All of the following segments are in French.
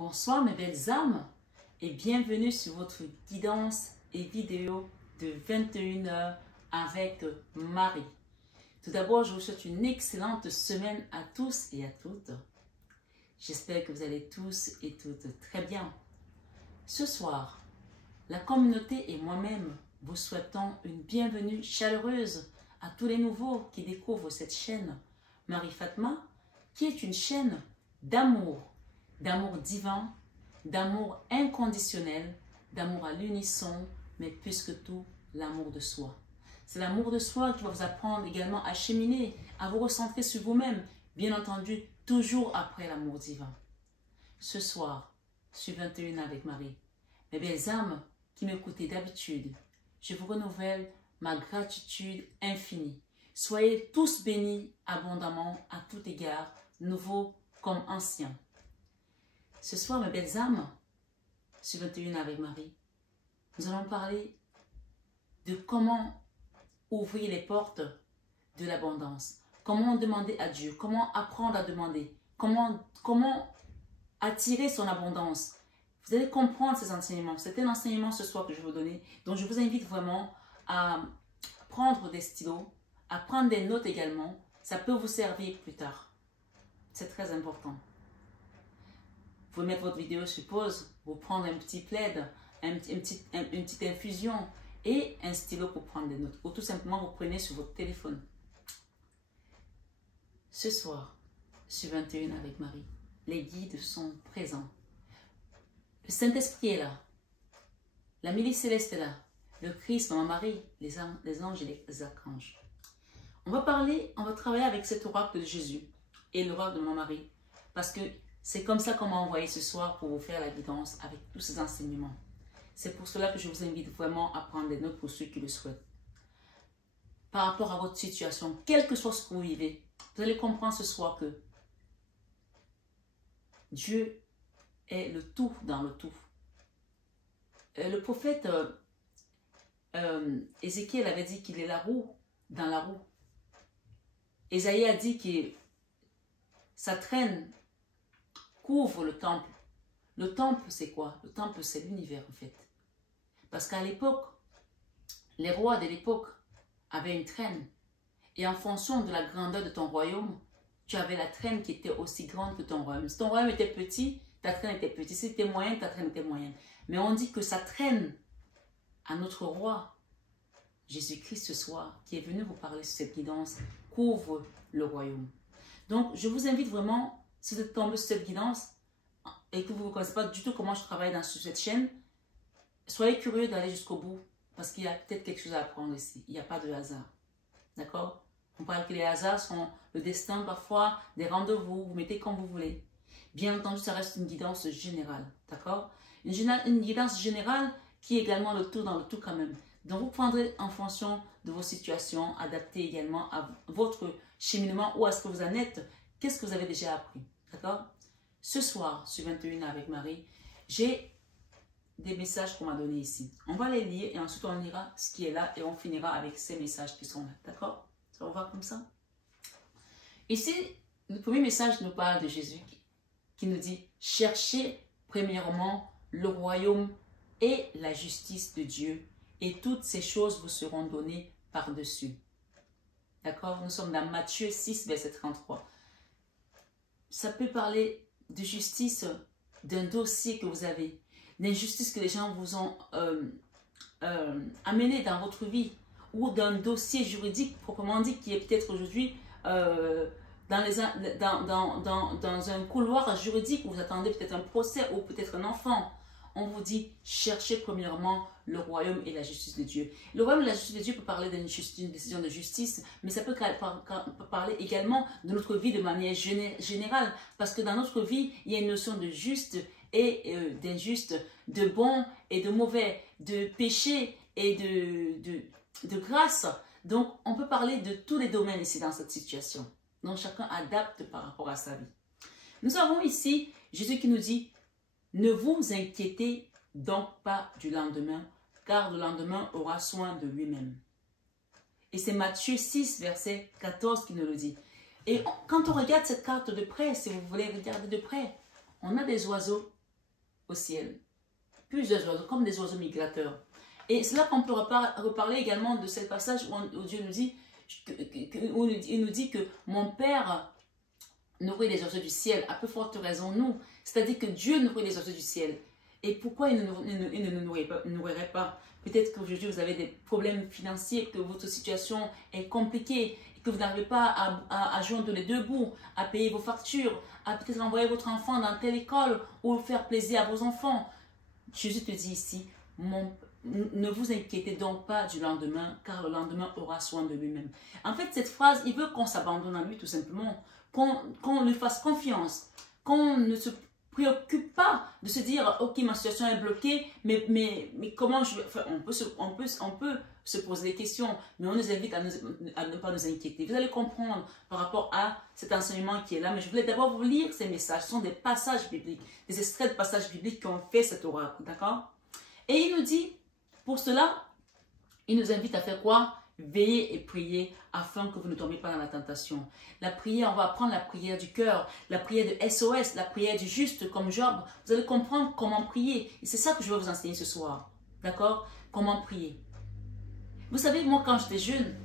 Bonsoir mes belles âmes et bienvenue sur votre guidance et vidéo de 21h avec Marie. Tout d'abord, je vous souhaite une excellente semaine à tous et à toutes. J'espère que vous allez tous et toutes très bien. Ce soir, la communauté et moi-même vous souhaitons une bienvenue chaleureuse à tous les nouveaux qui découvrent cette chaîne Marie Fatma, qui est une chaîne d'amour divin, d'amour inconditionnel, d'amour à l'unisson, mais plus que tout, l'amour de soi. C'est l'amour de soi qui va vous apprendre également à cheminer, à vous recentrer sur vous-même, bien entendu, toujours après l'amour divin. Ce soir, sur 21 avec Marie, mes belles âmes qui m'écoutez d'habitude, je vous renouvelle ma gratitude infinie. Soyez tous bénis abondamment à tout égard, nouveaux comme anciens. Ce soir, mes belles âmes, sur 21 avec Marie, nous allons parler de comment ouvrir les portes de l'abondance, comment demander à Dieu, comment apprendre à demander, comment attirer son abondance. Vous allez comprendre ces enseignements. C'est un enseignement ce soir que je vais vous donner, donc je vous invite vraiment à prendre des stylos, à prendre des notes également. Ça peut vous servir plus tard. C'est très important. Vous mettez votre vidéo sur pause, vous prendre un petit plaid, une petite infusion et un stylo pour prendre des notes. Ou tout simplement, vous prenez sur votre téléphone. Ce soir, sur 21 avec Marie, les guides sont présents. Le Saint-Esprit est là. La milice céleste est là. Le Christ, Maman Marie, les anges et les archanges. On va travailler avec cet oracle de Jésus et l'oracle de Maman Marie. Parce que c'est comme ça qu'on m'a envoyé ce soir pour vous faire la guidance avec tous ces enseignements. C'est pour cela que je vous invite vraiment à prendre des notes pour ceux qui le souhaitent. Par rapport à votre situation, quel que soit ce que vous vivez, vous allez comprendre ce soir que Dieu est le tout dans le tout. Le prophète Ézéchiel avait dit qu'il est la roue dans la roue. Ésaïe a dit que sa traîne couvre le temple. Le temple, c'est quoi? Le temple, c'est l'univers, en fait. Parce qu'à l'époque, les rois de l'époque avaient une traîne. Et en fonction de la grandeur de ton royaume, tu avais la traîne qui était aussi grande que ton royaume. Si ton royaume était petit, ta traîne était petite. Si c'était moyen, ta traîne était moyenne. Mais on dit que sa traîne à notre roi, Jésus-Christ ce soir, qui est venu vous parler sur cette guidance, couvre le royaume. Donc, je vous invite vraiment, si vous êtes tombé sur cette guidance et que vous ne connaissez pas du tout comment je travaille sur cette chaîne, soyez curieux d'aller jusqu'au bout parce qu'il y a peut-être quelque chose à apprendre ici. Il n'y a pas de hasard. D'accord? On parle que les hasards sont le destin parfois, des rendez-vous, vous mettez comme vous voulez. Bien entendu, ça reste une guidance générale. D'accord? Une guidance générale qui est également le tout dans le tout quand même. Donc, vous prendrez en fonction de vos situations, adaptées également à votre cheminement ou à ce que vous en êtes. Qu'est-ce que vous avez déjà appris? D'accord? Ce soir, sur 21 avec Marie, j'ai des messages qu'on m'a donnés ici. On va les lire et ensuite on lira ce qui est là et on finira avec ces messages qui sont là. D'accord? Ça va comme ça? Ici, le premier message nous parle de Jésus qui nous dit « Cherchez premièrement le royaume et la justice de Dieu et toutes ces choses vous seront données par-dessus. » D'accord? Nous sommes dans Matthieu 6, verset 33. Ça peut parler de justice, d'un dossier que vous avez, d'injustice que les gens vous ont amené dans votre vie, ou d'un dossier juridique proprement dit qui est peut-être aujourd'hui dans un couloir juridique où vous attendez peut-être un procès ou peut-être un enfant. On vous dit, cherchez premièrement le royaume et la justice de Dieu. Le royaume et la justice de Dieu peut parler d'une décision de justice, mais ça peut parler également de notre vie de manière générale. Parce que dans notre vie, il y a une notion de juste et d'injuste, de bon et de mauvais, de péché et de grâce. Donc, on peut parler de tous les domaines ici dans cette situation. Donc, chacun adapte par rapport à sa vie. Nous avons ici Jésus qui nous dit, ne vous inquiétez donc pas du lendemain, car le lendemain aura soin de lui-même. Et c'est Matthieu 6, verset 14 qui nous le dit. Et quand on regarde cette carte de près, si vous voulez regarder de près, on a des oiseaux au ciel. Plusieurs oiseaux, comme des oiseaux migrateurs. Et c'est là qu'on peut reparler également de ce passage où Dieu nous dit, où il nous dit que mon Père nourrit les oiseaux du ciel. À peu forte raison, nous. C'est-à-dire que Dieu nourrit les oiseaux du ciel. Et pourquoi il ne nous nourrirait pas? Peut-être qu'aujourd'hui vous avez des problèmes financiers, que votre situation est compliquée, que vous n'arrivez pas à joindre les deux bouts, à payer vos factures, à peut-être envoyer votre enfant dans telle école ou faire plaisir à vos enfants. Jésus te dit ici, ne vous inquiétez donc pas du lendemain, car le lendemain aura soin de lui-même. En fait, cette phrase, il veut qu'on s'abandonne à lui tout simplement, qu'on lui fasse confiance, qu'on ne se préoccupe pas de se dire, ok, ma situation est bloquée, mais comment je vais faire? On peut se poser des questions, mais on nous invite à ne pas nous inquiéter. Vous allez comprendre par rapport à cet enseignement qui est là, mais je voulais d'abord vous lire ces messages. Ce sont des passages bibliques, des extraits de passages bibliques qui ont fait cet oracle, d'accord? Et il nous dit, pour cela, il nous invite à faire quoi? Veillez et priez afin que vous ne tombiez pas dans la tentation. La prière, on va apprendre la prière du cœur, la prière de SOS, la prière du juste comme Job. Vous allez comprendre comment prier. Et c'est ça que je vais vous enseigner ce soir. D'accord? Comment prier. Vous savez, moi quand j'étais jeune,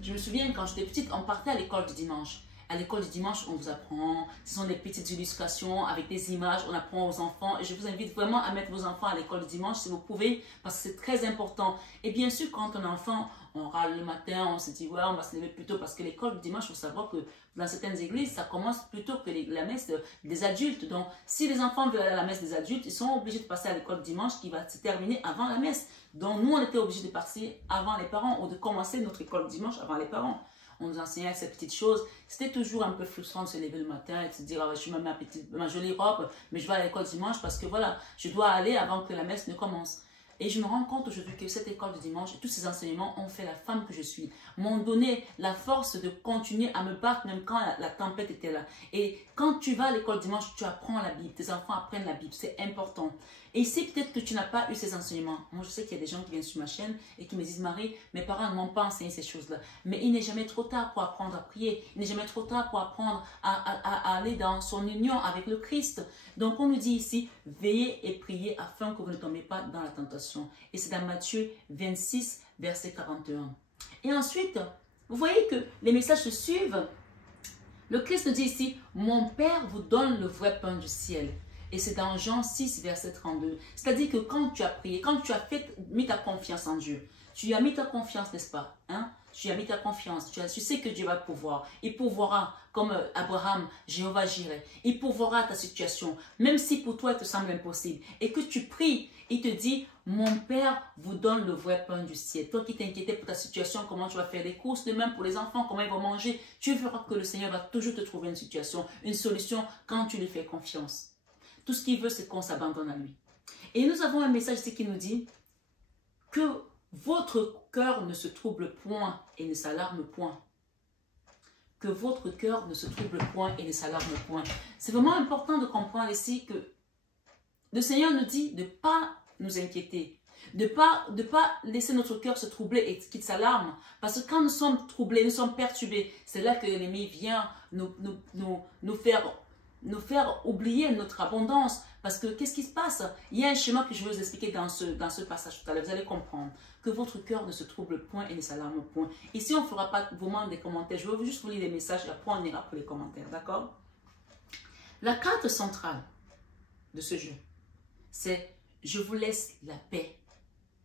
je me souviens quand j'étais petite, on partait à l'école du dimanche. À l'école du dimanche, on vous apprend, ce sont des petites illustrations avec des images, on apprend aux enfants. Et je vous invite vraiment à mettre vos enfants à l'école du dimanche si vous pouvez, parce que c'est très important. Et bien sûr, quand on est enfant, on râle le matin, on se dit, ouais, on va se lever plus tôt, parce que l'école du dimanche, il faut savoir que dans certaines églises, ça commence plus tôt que la messe des adultes. Donc, si les enfants veulent aller à la messe des adultes, ils sont obligés de passer à l'école du dimanche qui va se terminer avant la messe. Donc, nous, on était obligés de passer avant les parents ou de commencer notre école du dimanche avant les parents. On nous enseignait ces petites choses. C'était toujours un peu frustrant de se lever le matin et de se dire, ah, je mets ma jolie robe, mais je vais à l'école dimanche parce que voilà, je dois aller avant que la messe ne commence. Et je me rends compte aujourd'hui que cette école du dimanche et tous ces enseignements ont fait la femme que je suis, m'ont donné la force de continuer à me battre même quand la tempête était là. Et quand tu vas à l'école dimanche, tu apprends la Bible, tes enfants apprennent la Bible, c'est important. Et si peut-être que tu n'as pas eu ces enseignements, moi je sais qu'il y a des gens qui viennent sur ma chaîne et qui me disent, Marie, mes parents ne m'ont pas enseigné ces choses-là. Mais il n'est jamais trop tard pour apprendre à prier, il n'est jamais trop tard pour apprendre à aller dans son union avec le Christ. Donc on nous dit ici, veillez et priez afin que vous ne tombiez pas dans la tentation. Et c'est dans Matthieu 26, verset 41. Et ensuite, vous voyez que les messages se suivent. Le Christ nous dit ici, mon Père vous donne le vrai pain du ciel. Et c'est dans Jean 6, verset 32. C'est-à-dire que quand tu as prié, quand tu as mis ta confiance en Dieu, tu as mis ta confiance, n'est-ce pas? Hein? Tu as mis ta confiance, tu sais que Dieu va pouvoir. Il pourvoira, comme Abraham, Jéhovah Jireh. Il pourvoira ta situation, même si pour toi, il te semble impossible. Et que tu pries, il te dit, mon Père vous donne le vrai pain du ciel. Toi qui t'inquiétais pour ta situation, comment tu vas faire des courses, de même pour les enfants, comment ils vont manger, tu verras que le Seigneur va toujours te trouver une situation, une solution quand tu lui fais confiance. Tout ce qu'il veut, c'est qu'on s'abandonne à lui. Et nous avons un message ici qui nous dit que votre cœur ne se trouble point et ne s'alarme point. Que votre cœur ne se trouble point et ne s'alarme point. C'est vraiment important de comprendre ici que le Seigneur nous dit de ne pas nous inquiéter, de pas laisser notre cœur se troubler et qu'il s'alarme. Parce que quand nous sommes troublés, nous sommes perturbés, c'est là que l'ennemi vient nous faire oublier notre abondance. Parce que qu'est-ce qui se passe? Il y a un schéma que je vais vous expliquer dans ce passage tout à l'heure. Vous allez comprendre que votre cœur ne se trouble point et ne s'alarme point. Ici, on ne fera pas vraiment des commentaires. Je vais juste vous lire les messages et après on ira pour les commentaires. D'accord? La carte centrale de ce jeu, c'est je vous laisse la paix.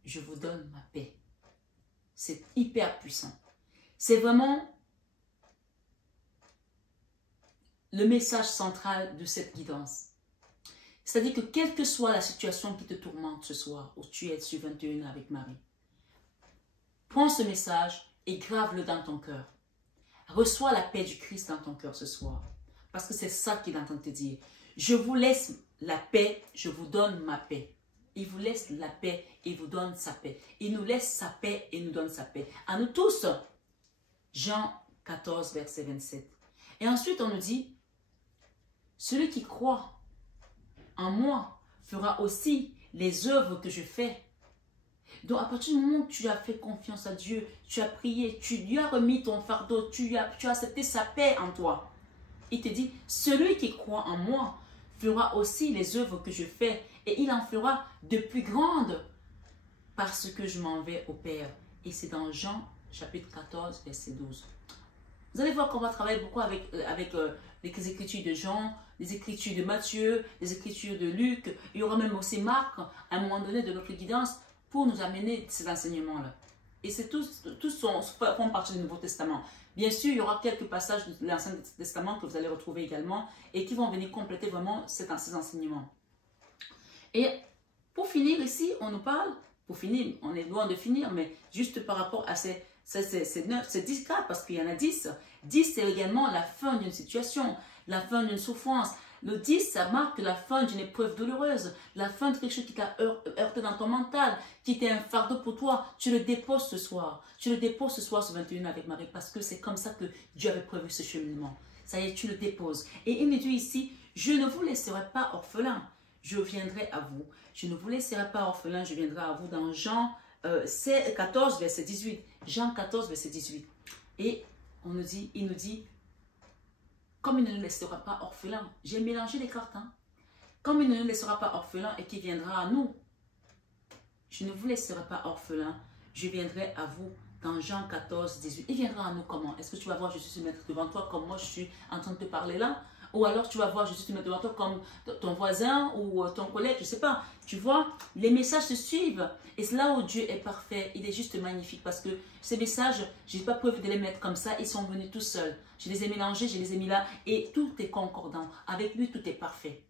Je vous donne ma paix. C'est hyper puissant. C'est vraiment le message central de cette guidance. C'est-à-dire que quelle que soit la situation qui te tourmente ce soir, où tu es sur 21 avec Marie, prends ce message et grave-le dans ton cœur. Reçois la paix du Christ dans ton cœur ce soir. Parce que c'est ça qu'il est en train de te dire. Je vous laisse la paix, je vous donne ma paix. Il vous laisse la paix et vous donne sa paix. Il nous laisse sa paix et nous donne sa paix. À nous tous. Jean 14, verset 27. Et ensuite, on nous dit, celui qui croit en moi fera aussi les œuvres que je fais. Donc, à partir du moment où tu as fait confiance à Dieu, tu as prié, tu lui as remis ton fardeau, tu as accepté sa paix en toi. Il te dit, celui qui croit en moi fera aussi les œuvres que je fais, et il en fera de plus grandes, parce que je m'en vais au Père. Et c'est dans Jean chapitre 14, verset 12. Vous allez voir qu'on va travailler beaucoup avec les écritures de Jean, les écritures de Matthieu, les écritures de Luc. Il y aura même aussi Marc, à un moment donné de notre guidance, pour nous amener ces enseignements-là. Et c'est tous font partie du Nouveau Testament. Bien sûr, il y aura quelques passages de l'Ancien Testament que vous allez retrouver également et qui vont venir compléter vraiment ces enseignements. Et pour finir ici, on nous parle, pour finir, on est loin de finir, mais juste par rapport à ces 10 cas, parce qu'il y en a 10. 10, c'est également la fin d'une situation, la fin d'une souffrance. Le 10, ça marque la fin d'une épreuve douloureuse, la fin de quelque chose qui t'a heurté dans ton mental, qui était un fardeau pour toi. Tu le déposes ce soir. Tu le déposes ce soir sur 21 avec Marie, parce que c'est comme ça que Dieu avait prévu ce cheminement. Ça y est, tu le déposes. Et il me dit ici, je ne vous laisserai pas orphelin, je viendrai à vous. Je ne vous laisserai pas orphelin, je viendrai à vous dans Jean 14, verset 18. Jean 14, verset 18. Et il nous dit, comme il ne nous laissera pas orphelins, j'ai mélangé les cartes, hein? Comme il ne nous laissera pas orphelins et qu'il viendra à nous, je ne vous laisserai pas orphelins, je viendrai à vous dans Jean 14, 18. Il viendra à nous comment? Est-ce que tu vas voir Jésus se mettre devant toi comme moi je suis en train de te parler là? Ou alors tu vas voir Jésus se mettre devant toi comme ton voisin ou ton collègue, je ne sais pas. Tu vois, les messages se suivent. Et c'est là où Dieu est parfait. Il est juste magnifique parce que ces messages, je n'ai pas prévu de les mettre comme ça. Ils sont venus tout seuls. Je les ai mélangés, je les ai mis là. Et tout est concordant. Avec lui, tout est parfait.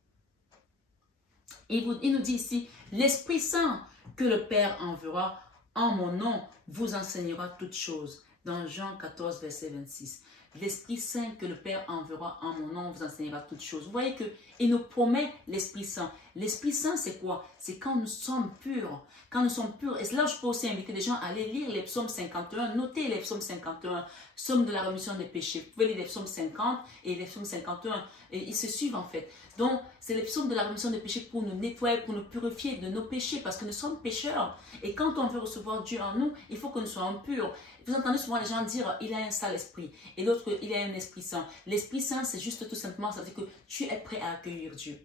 Il nous dit ici, l'Esprit Saint que le Père enverra en mon nom vous enseignera toutes choses. Dans Jean 14, verset 26. L'Esprit Saint que le Père enverra en mon nom vous enseignera toutes choses. Vous voyez qu'il nous promet l'Esprit Saint. L'Esprit Saint, c'est quoi? C'est quand nous sommes purs. Quand nous sommes purs. Et là, je peux aussi inviter les gens à aller lire les psaumes 51. Notez les psaumes 51, psaume de la rémission des péchés. Vous pouvez lire les psaumes 50 et les psaumes 51. Et ils se suivent en fait. Donc, c'est les psaumes de la rémission des péchés pour nous nettoyer, pour nous purifier de nos péchés. Parce que nous sommes pécheurs. Et quand on veut recevoir Dieu en nous, il faut que nous soyons purs. Vous entendez souvent les gens dire il a un sale esprit et l'autre il a un esprit saint. L'Esprit Saint, c'est juste tout simplement, ça veut dire que tu es prêt à accueillir Dieu.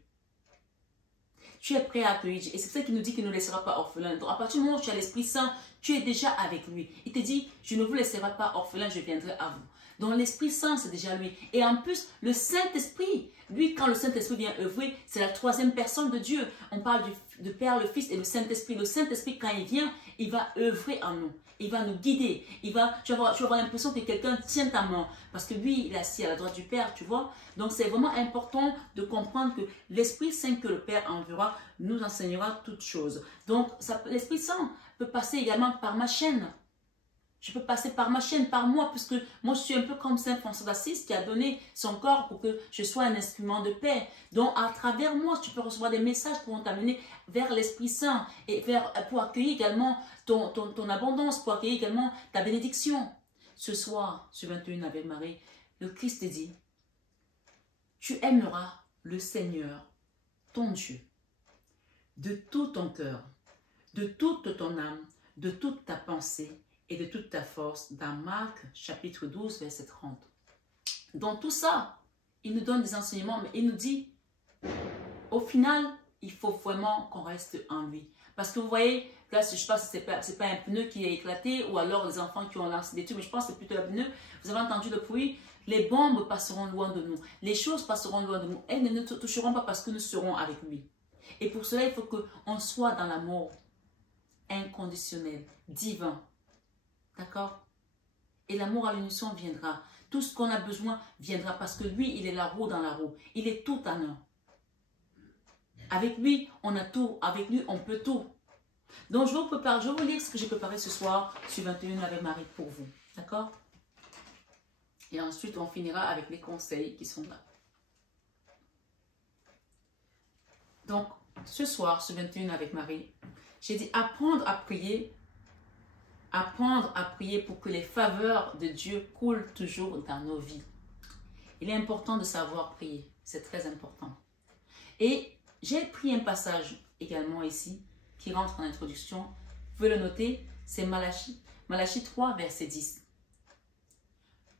Tu es prêt à accueillir Dieu. Et c'est pour ça qu'il nous dit qu'il ne nous laissera pas orphelins. Donc à partir du moment où tu as l'Esprit Saint, tu es déjà avec lui. Il te dit, je ne vous laisserai pas orphelins, je viendrai à vous. Donc l'Esprit Saint, c'est déjà lui. Et en plus, le Saint-Esprit, lui, quand le Saint-Esprit vient œuvrer, c'est la troisième personne de Dieu. On parle du Père, le Fils et le Saint-Esprit. Le Saint-Esprit, quand il vient, il va œuvrer en nous. Il va nous guider. Tu vas avoir l'impression que quelqu'un tient ta main. Parce que lui, il est assis à la droite du Père, tu vois. Donc, c'est vraiment important de comprendre que l'Esprit Saint que le Père enverra nous enseignera toutes choses. Donc, l'Esprit Saint peut passer également par ma chaîne. Je peux passer par ma chaîne, par moi, puisque moi, je suis un peu comme Saint François d'Assise qui a donné son corps pour que je sois un instrument de paix. Donc, à travers moi, tu peux recevoir des messages pour t'amener vers l'Esprit Saint et pour accueillir également ton abondance, pour accueillir également ta bénédiction. Ce soir, sur 21 avec Marie, le Christ dit, tu aimeras le Seigneur, ton Dieu, de tout ton cœur, de toute ton âme, de toute ta pensée, et de toute ta force, dans Marc chapitre 12, verset 30. Dans tout ça, il nous donne des enseignements, mais il nous dit, au final, il faut vraiment qu'on reste en lui. Parce que vous voyez, là, je ne sais pas si ce n'est pas un pneu qui a éclaté, ou alors les enfants qui ont lancé des trucs, mais je pense que c'est plutôt un pneu. Vous avez entendu le bruit, les bombes passeront loin de nous, les choses passeront loin de nous, elles ne nous toucheront pas parce que nous serons avec lui. Et pour cela, il faut qu'on soit dans l'amour inconditionnel, divin. D'accord? Et l'amour à l'unisson viendra. Tout ce qu'on a besoin viendra parce que lui, il est la roue dans la roue. Il est tout en un. Avec lui, on a tout. Avec lui, on peut tout. Donc, je vais vous lire ce que j'ai préparé ce soir sur 21 avec Marie pour vous. D'accord? Et ensuite, on finira avec les conseils qui sont là. Donc, ce soir, sur 21 avec Marie, j'ai dit apprendre à prier. Apprendre à prier pour que les faveurs de Dieu coulent toujours dans nos vies. Il est important de savoir prier. C'est très important. Et j'ai pris un passage également ici qui rentre en introduction. Vous pouvez le noter. C'est Malachie 3, verset 10.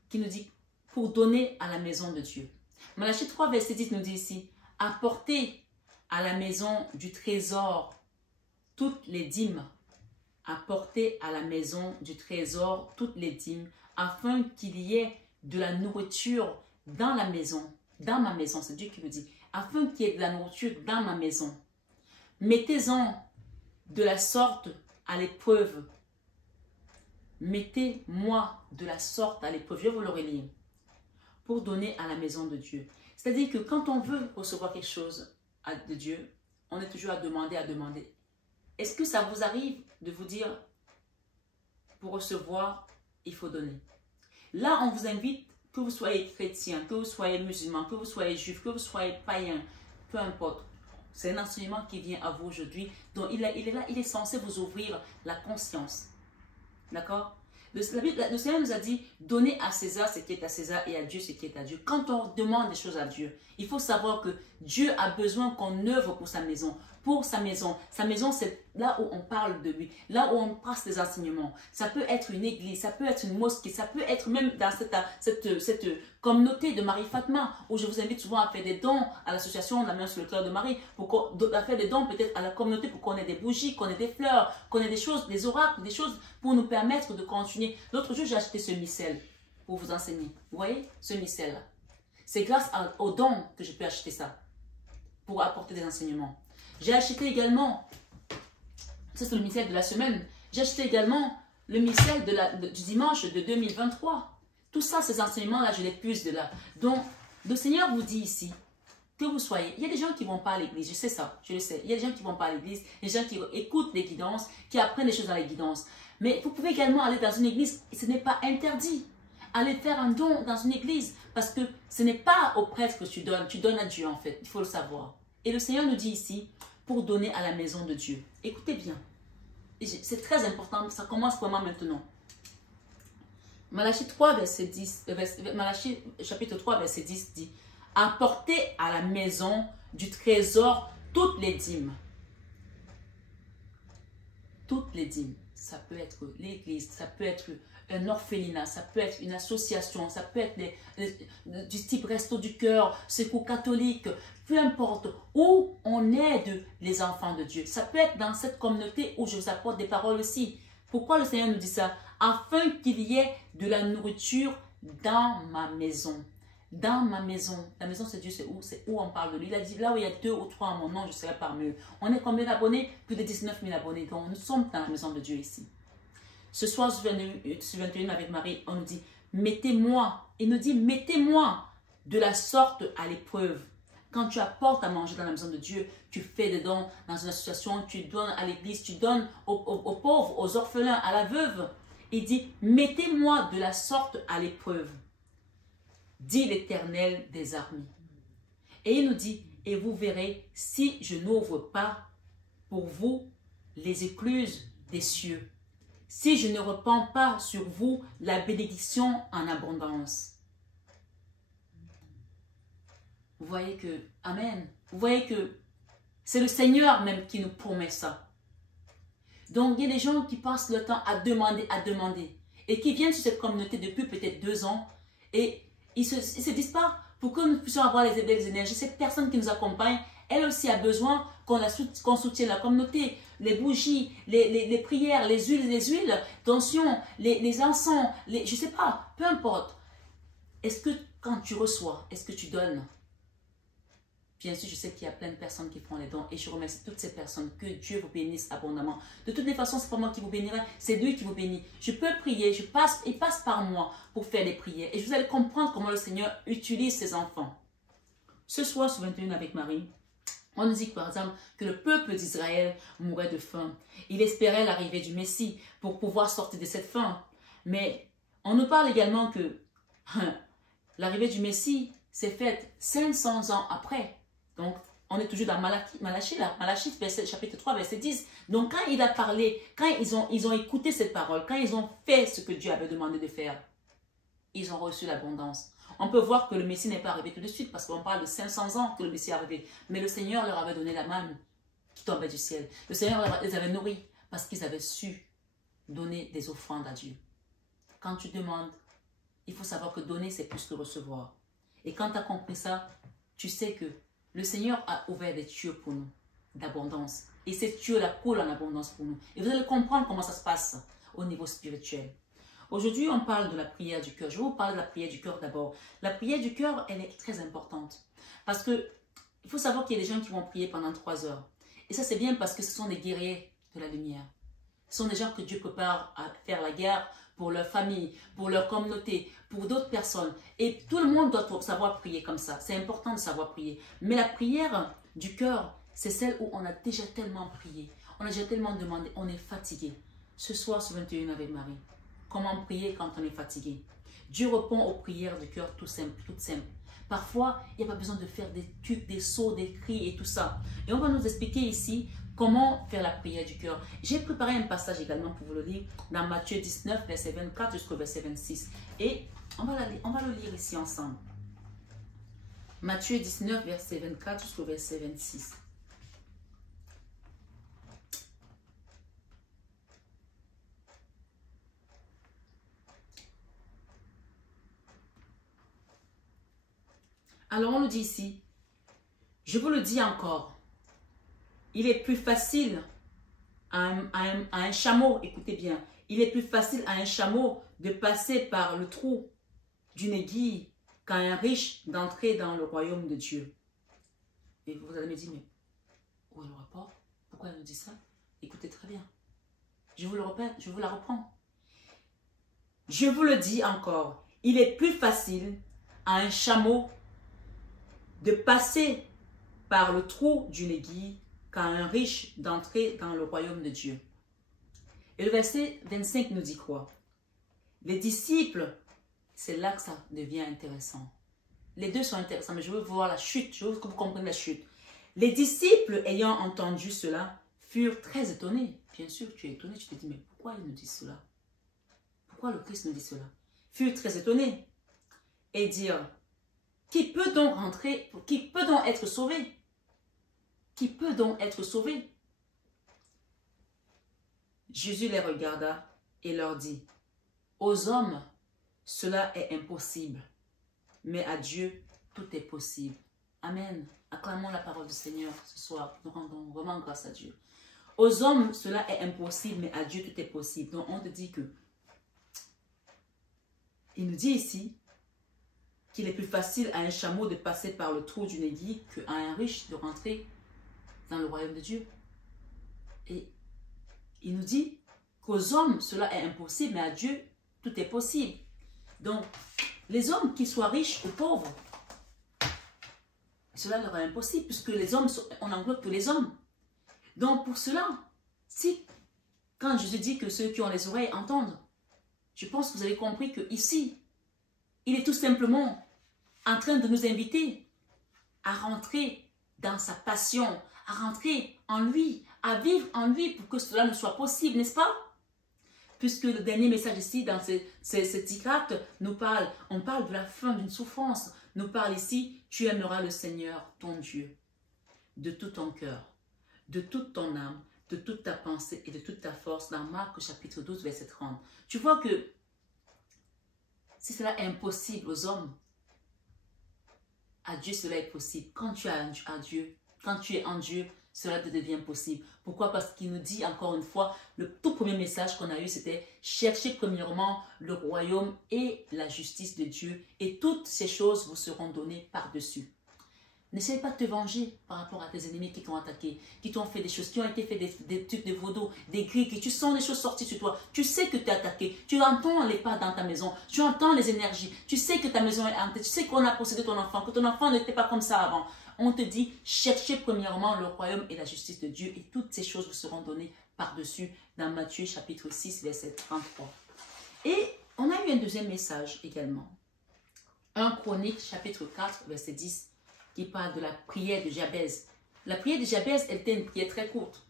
Qui nous dit pour donner à la maison de Dieu. Malachie 3, verset 10 nous dit ici apportez à la maison du trésor toutes les dîmes. Apportez à la maison du trésor toutes les dîmes, afin qu'il y ait de la nourriture dans la maison. Dans ma maison, c'est Dieu qui le dit. Afin qu'il y ait de la nourriture dans ma maison. Mettez-en de la sorte à l'épreuve. Mettez-moi de la sorte à l'épreuve. Je vais vous le relire. Pour donner à la maison de Dieu. C'est-à-dire que quand on veut recevoir quelque chose de Dieu, on est toujours à demander, à demander. Est-ce que ça vous arrive de vous dire, pour recevoir, il faut donner? Là, on vous invite, que vous soyez chrétien, que vous soyez musulman, que vous soyez juif, que vous soyez païen, peu importe. C'est un enseignement qui vient à vous aujourd'hui. Donc, il est là, il est censé vous ouvrir la conscience. D'accord? Le Seigneur nous a dit, donnez à César ce qui est à César et à Dieu ce qui est à Dieu. Quand on demande des choses à Dieu, il faut savoir que Dieu a besoin qu'on œuvre pour sa maison. Pour sa maison. Sa maison, c'est là où on parle de lui, là où on passe des enseignements. Ça peut être une église, ça peut être une mosquée, ça peut être même dans cette communauté de Marie Fatma, où je vous invite souvent à faire des dons à l'association La Main sur le cœur de Marie, à faire des dons peut-être à la communauté pour qu'on ait des bougies, qu'on ait des fleurs, qu'on ait des choses, des oracles, des choses pour nous permettre de continuer. L'autre jour, j'ai acheté ce missel pour vous enseigner. Vous voyez, ce missel-là. C'est grâce aux dons que je peux acheter ça, pour apporter des enseignements. J'ai acheté également, ça c'est le missel de la semaine, j'ai acheté également le missel du dimanche de 2023. Tout ça, ces enseignements-là, je les puise de là. Donc, le Seigneur vous dit ici, que vous soyez, il y a des gens qui ne vont pas à l'église, je sais ça, je le sais. Il y a des gens qui ne vont pas à l'église, des gens qui écoutent les guidances, qui apprennent des choses dans les guidances. Mais vous pouvez également aller dans une église, et ce n'est pas interdit. Aller faire un don dans une église, parce que ce n'est pas au prêtre que tu donnes à Dieu en fait, il faut le savoir. Et le Seigneur nous dit ici, pour donner à la maison de Dieu. Écoutez bien, c'est très important, ça commence vraiment maintenant. Malachie 3, verset 10, Malachie chapitre 3, verset 10 dit, apportez à la maison du trésor toutes les dîmes. Toutes les dîmes. Ça peut être l'église, ça peut être un orphelinat, ça peut être une association, ça peut être du type Resto du Cœur, Secours catholique, peu importe, où on aide les enfants de Dieu. Ça peut être dans cette communauté où je vous apporte des paroles aussi. Pourquoi le Seigneur nous dit ça? Afin qu'il y ait de la nourriture dans ma maison. Dans ma maison. La maison, c'est Dieu, c'est où on parle de lui. Il a dit, là où il y a 2 ou 3 à mon nom, je serai parmi eux. On est combien d'abonnés? Plus de 19 000 abonnés. Donc, nous sommes dans la maison de Dieu ici. Ce soir, sur 21 avec Marie, on nous dit, mettez-moi. Il nous dit, mettez-moi de la sorte à l'épreuve. Quand tu apportes à manger dans la maison de Dieu, tu fais des dons dans une association, tu donnes à l'église, tu donnes aux pauvres, aux orphelins, à la veuve. Il dit, mettez-moi de la sorte à l'épreuve, dit l'Éternel des armées. Et il nous dit, et vous verrez si je n'ouvre pas pour vous les écluses des cieux, si je ne repens pas sur vous la bénédiction en abondance. Vous voyez que, amen, vous voyez que c'est le Seigneur même qui nous promet ça. Donc, il y a des gens qui passent le temps à demander, et qui viennent sur cette communauté depuis peut-être 2 ans, et ils se disent pas, pour que nous puissions avoir les belles énergies, cette personne qui nous accompagne, elle aussi a besoin qu'on soutienne la communauté, les bougies, les prières, les huiles d'onction, les encens, je ne sais pas, peu importe. Est-ce que quand tu reçois, est-ce que tu donnes? Bien sûr, je sais qu'il y a plein de personnes qui font les dons et je remercie toutes ces personnes. Que Dieu vous bénisse abondamment. De toutes les façons, ce n'est pas moi qui vous bénirai, c'est lui qui vous bénit. Je peux prier, il passe par moi pour faire les prières. Et vous allez comprendre comment le Seigneur utilise ses enfants. Ce soir, sur 21 avec Marie, on nous dit par exemple que le peuple d'Israël mourait de faim. Il espérait l'arrivée du Messie pour pouvoir sortir de cette faim. Mais on nous parle également que l'arrivée du Messie s'est faite 500 ans après. Donc, on est toujours dans Malachie, là. Malachie, chapitre 3, verset 10. Donc, quand il a parlé, quand ils ont écouté cette parole, quand ils ont fait ce que Dieu avait demandé de faire, ils ont reçu l'abondance. On peut voir que le Messie n'est pas arrivé tout de suite, parce qu'on parle de 500 ans que le Messie est arrivé. Mais le Seigneur leur avait donné la manne qui tombait du ciel. Le Seigneur les avait nourris, parce qu'ils avaient su donner des offrandes à Dieu. Quand tu demandes, il faut savoir que donner, c'est plus que recevoir. Et quand tu as compris ça, tu sais que le Seigneur a ouvert des tuyaux pour nous, d'abondance. Et ces tuyaux-là coulent en abondance pour nous. Et vous allez comprendre comment ça se passe au niveau spirituel. Aujourd'hui, on parle de la prière du cœur. Je vais vous parler de la prière du cœur d'abord. La prière du cœur, elle est très importante. Parce que il faut savoir qu'il y a des gens qui vont prier pendant 3 heures. Et ça, c'est bien parce que ce sont des guerriers de la lumière. Ce sont des gens que Dieu prépare à faire la guerre pour leur famille, pour leur communauté, pour d'autres personnes. Et tout le monde doit savoir prier comme ça. C'est important de savoir prier. Mais la prière du cœur, c'est celle où on a déjà tellement prié. On a déjà tellement demandé. On est fatigué. Ce soir, sur 21 avec Marie. Comment prier quand on est fatigué? Dieu répond aux prières du cœur tout simple, toutes simples. Parfois, il n'y a pas besoin de faire des trucs, des sauts, des cris et tout ça. Et on va nous expliquer ici comment faire la prière du cœur. J'ai préparé un passage également pour vous le lire dans Matthieu 19, verset 24 jusqu'au verset 26. Et on va le lire ici ensemble. Matthieu 19, verset 24 jusqu'au verset 26. Alors on nous dit ici, je vous le dis encore, il est plus facile à un chameau, écoutez bien, il est plus facile à un chameau de passer par le trou d'une aiguille qu'à un riche d'entrer dans le royaume de Dieu. Et vous allez me dire, mais où est le rapport? Pourquoi elle nous dit ça? Écoutez très bien. Je vous le répète, je vous la reprends. Je vous le dis encore, il est plus facile à un chameau de passer par le trou d'une aiguille qu'à un riche d'entrer dans le royaume de Dieu. Et le verset 25 nous dit quoi? Les disciples, c'est là que ça devient intéressant. Les deux sont intéressants, mais je veux voir la chute, je veux que vous compreniez la chute. Les disciples, ayant entendu cela, furent très étonnés. Bien sûr, tu es étonné, tu te dis, mais pourquoi il nous dit cela? Pourquoi le Christ nous dit cela? Furent très étonnés et dirent, qui peut donc rentrer, qui peut donc être sauvé? Qui peut donc être sauvé? Jésus les regarda et leur dit, aux hommes, cela est impossible, mais à Dieu, tout est possible. Amen. Acclamons la parole du Seigneur ce soir. Nous rendons vraiment grâce à Dieu. Aux hommes, cela est impossible, mais à Dieu, tout est possible. Donc, on te dit que, il nous dit ici, qu'il est plus facile à un chameau de passer par le trou d'une aiguille qu'à un riche de rentrer dans le royaume de Dieu. Et il nous dit qu'aux hommes, cela est impossible, mais à Dieu, tout est possible. Donc, les hommes, qu'ils soient riches ou pauvres, cela leur est impossible, puisque les hommes, on englobe tous les hommes. Donc, pour cela, si, quand Jésus dit que ceux qui ont les oreilles entendent, je pense que vous avez compris que ici, il est tout simplement en train de nous inviter à rentrer dans sa passion, à rentrer en lui, à vivre en lui pour que cela ne soit possible, n'est-ce pas? Puisque le dernier message ici, dans ce ticrat, on parle de la fin d'une souffrance, nous parle ici, tu aimeras le Seigneur, ton Dieu, de tout ton cœur, de toute ton âme, de toute ta pensée et de toute ta force, dans Marc chapitre 12, verset 30. Tu vois que si cela est impossible aux hommes, à Dieu cela est possible. Quand tu es en Dieu, cela te devient possible. Pourquoi? Parce qu'il nous dit encore une fois, le tout premier message qu'on a eu, c'était cherchez premièrement le royaume et la justice de Dieu et toutes ces choses vous seront données par-dessus. N'essaie pas de te venger par rapport à tes ennemis qui t'ont attaqué, qui t'ont fait des choses, qui ont été fait des trucs de vaudou, des cris, que tu sens des choses sorties sur toi. Tu sais que tu es attaqué, tu entends les pas dans ta maison, tu entends les énergies, tu sais que ta maison est hantée, tu sais qu'on a possédé ton enfant, que ton enfant n'était pas comme ça avant. On te dit, cherchez premièrement le royaume et la justice de Dieu et toutes ces choses vous seront données par-dessus dans Matthieu chapitre 6, verset 33. Et on a eu un deuxième message également. 1 Chronique chapitre 4, verset 10. Qui parle de la prière de Jabez. La prière de Jabez, elle était une prière très courte.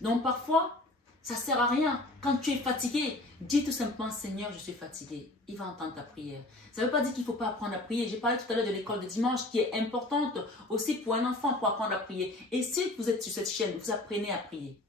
Donc parfois, ça ne sert à rien. Quand tu es fatigué, dis tout simplement, Seigneur, je suis fatigué. Il va entendre ta prière. Ça ne veut pas dire qu'il ne faut pas apprendre à prier. J'ai parlé tout à l'heure de l'école de dimanche qui est importante aussi pour un enfant pour apprendre à prier. Et si vous êtes sur cette chaîne, vous apprenez à prier.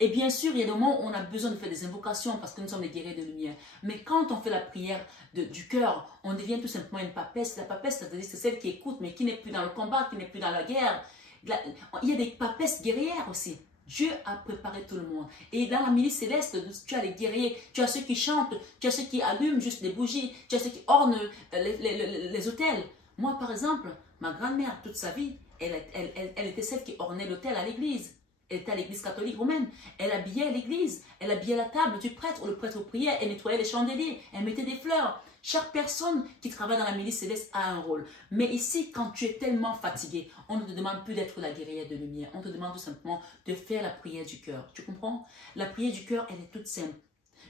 Et bien sûr, il y a des moments où on a besoin de faire des invocations parce que nous sommes des guerriers de lumière. Mais quand on fait la prière du cœur, on devient tout simplement une papesse. La papesse, c'est-à-dire c'est celle qui écoute, mais qui n'est plus dans le combat, qui n'est plus dans la guerre. Il y a des papesses guerrières aussi. Dieu a préparé tout le monde. Et dans la milice céleste, tu as les guerriers, tu as ceux qui chantent, tu as ceux qui allument juste des bougies, tu as ceux qui ornent les autels. Moi, par exemple, ma grand-mère, toute sa vie, elle était celle qui ornait l'autel à l'église. Elle était à l'église catholique romaine. Elle habillait l'église. Elle habillait la table du prêtre ou le prêtre priait. Elle nettoyait les chandeliers. Elle mettait des fleurs. Chaque personne qui travaille dans la milice céleste a un rôle. Mais ici, quand tu es tellement fatigué, on ne te demande plus d'être la guerrière de lumière. On te demande tout simplement de faire la prière du cœur. Tu comprends? La prière du cœur, elle est toute simple.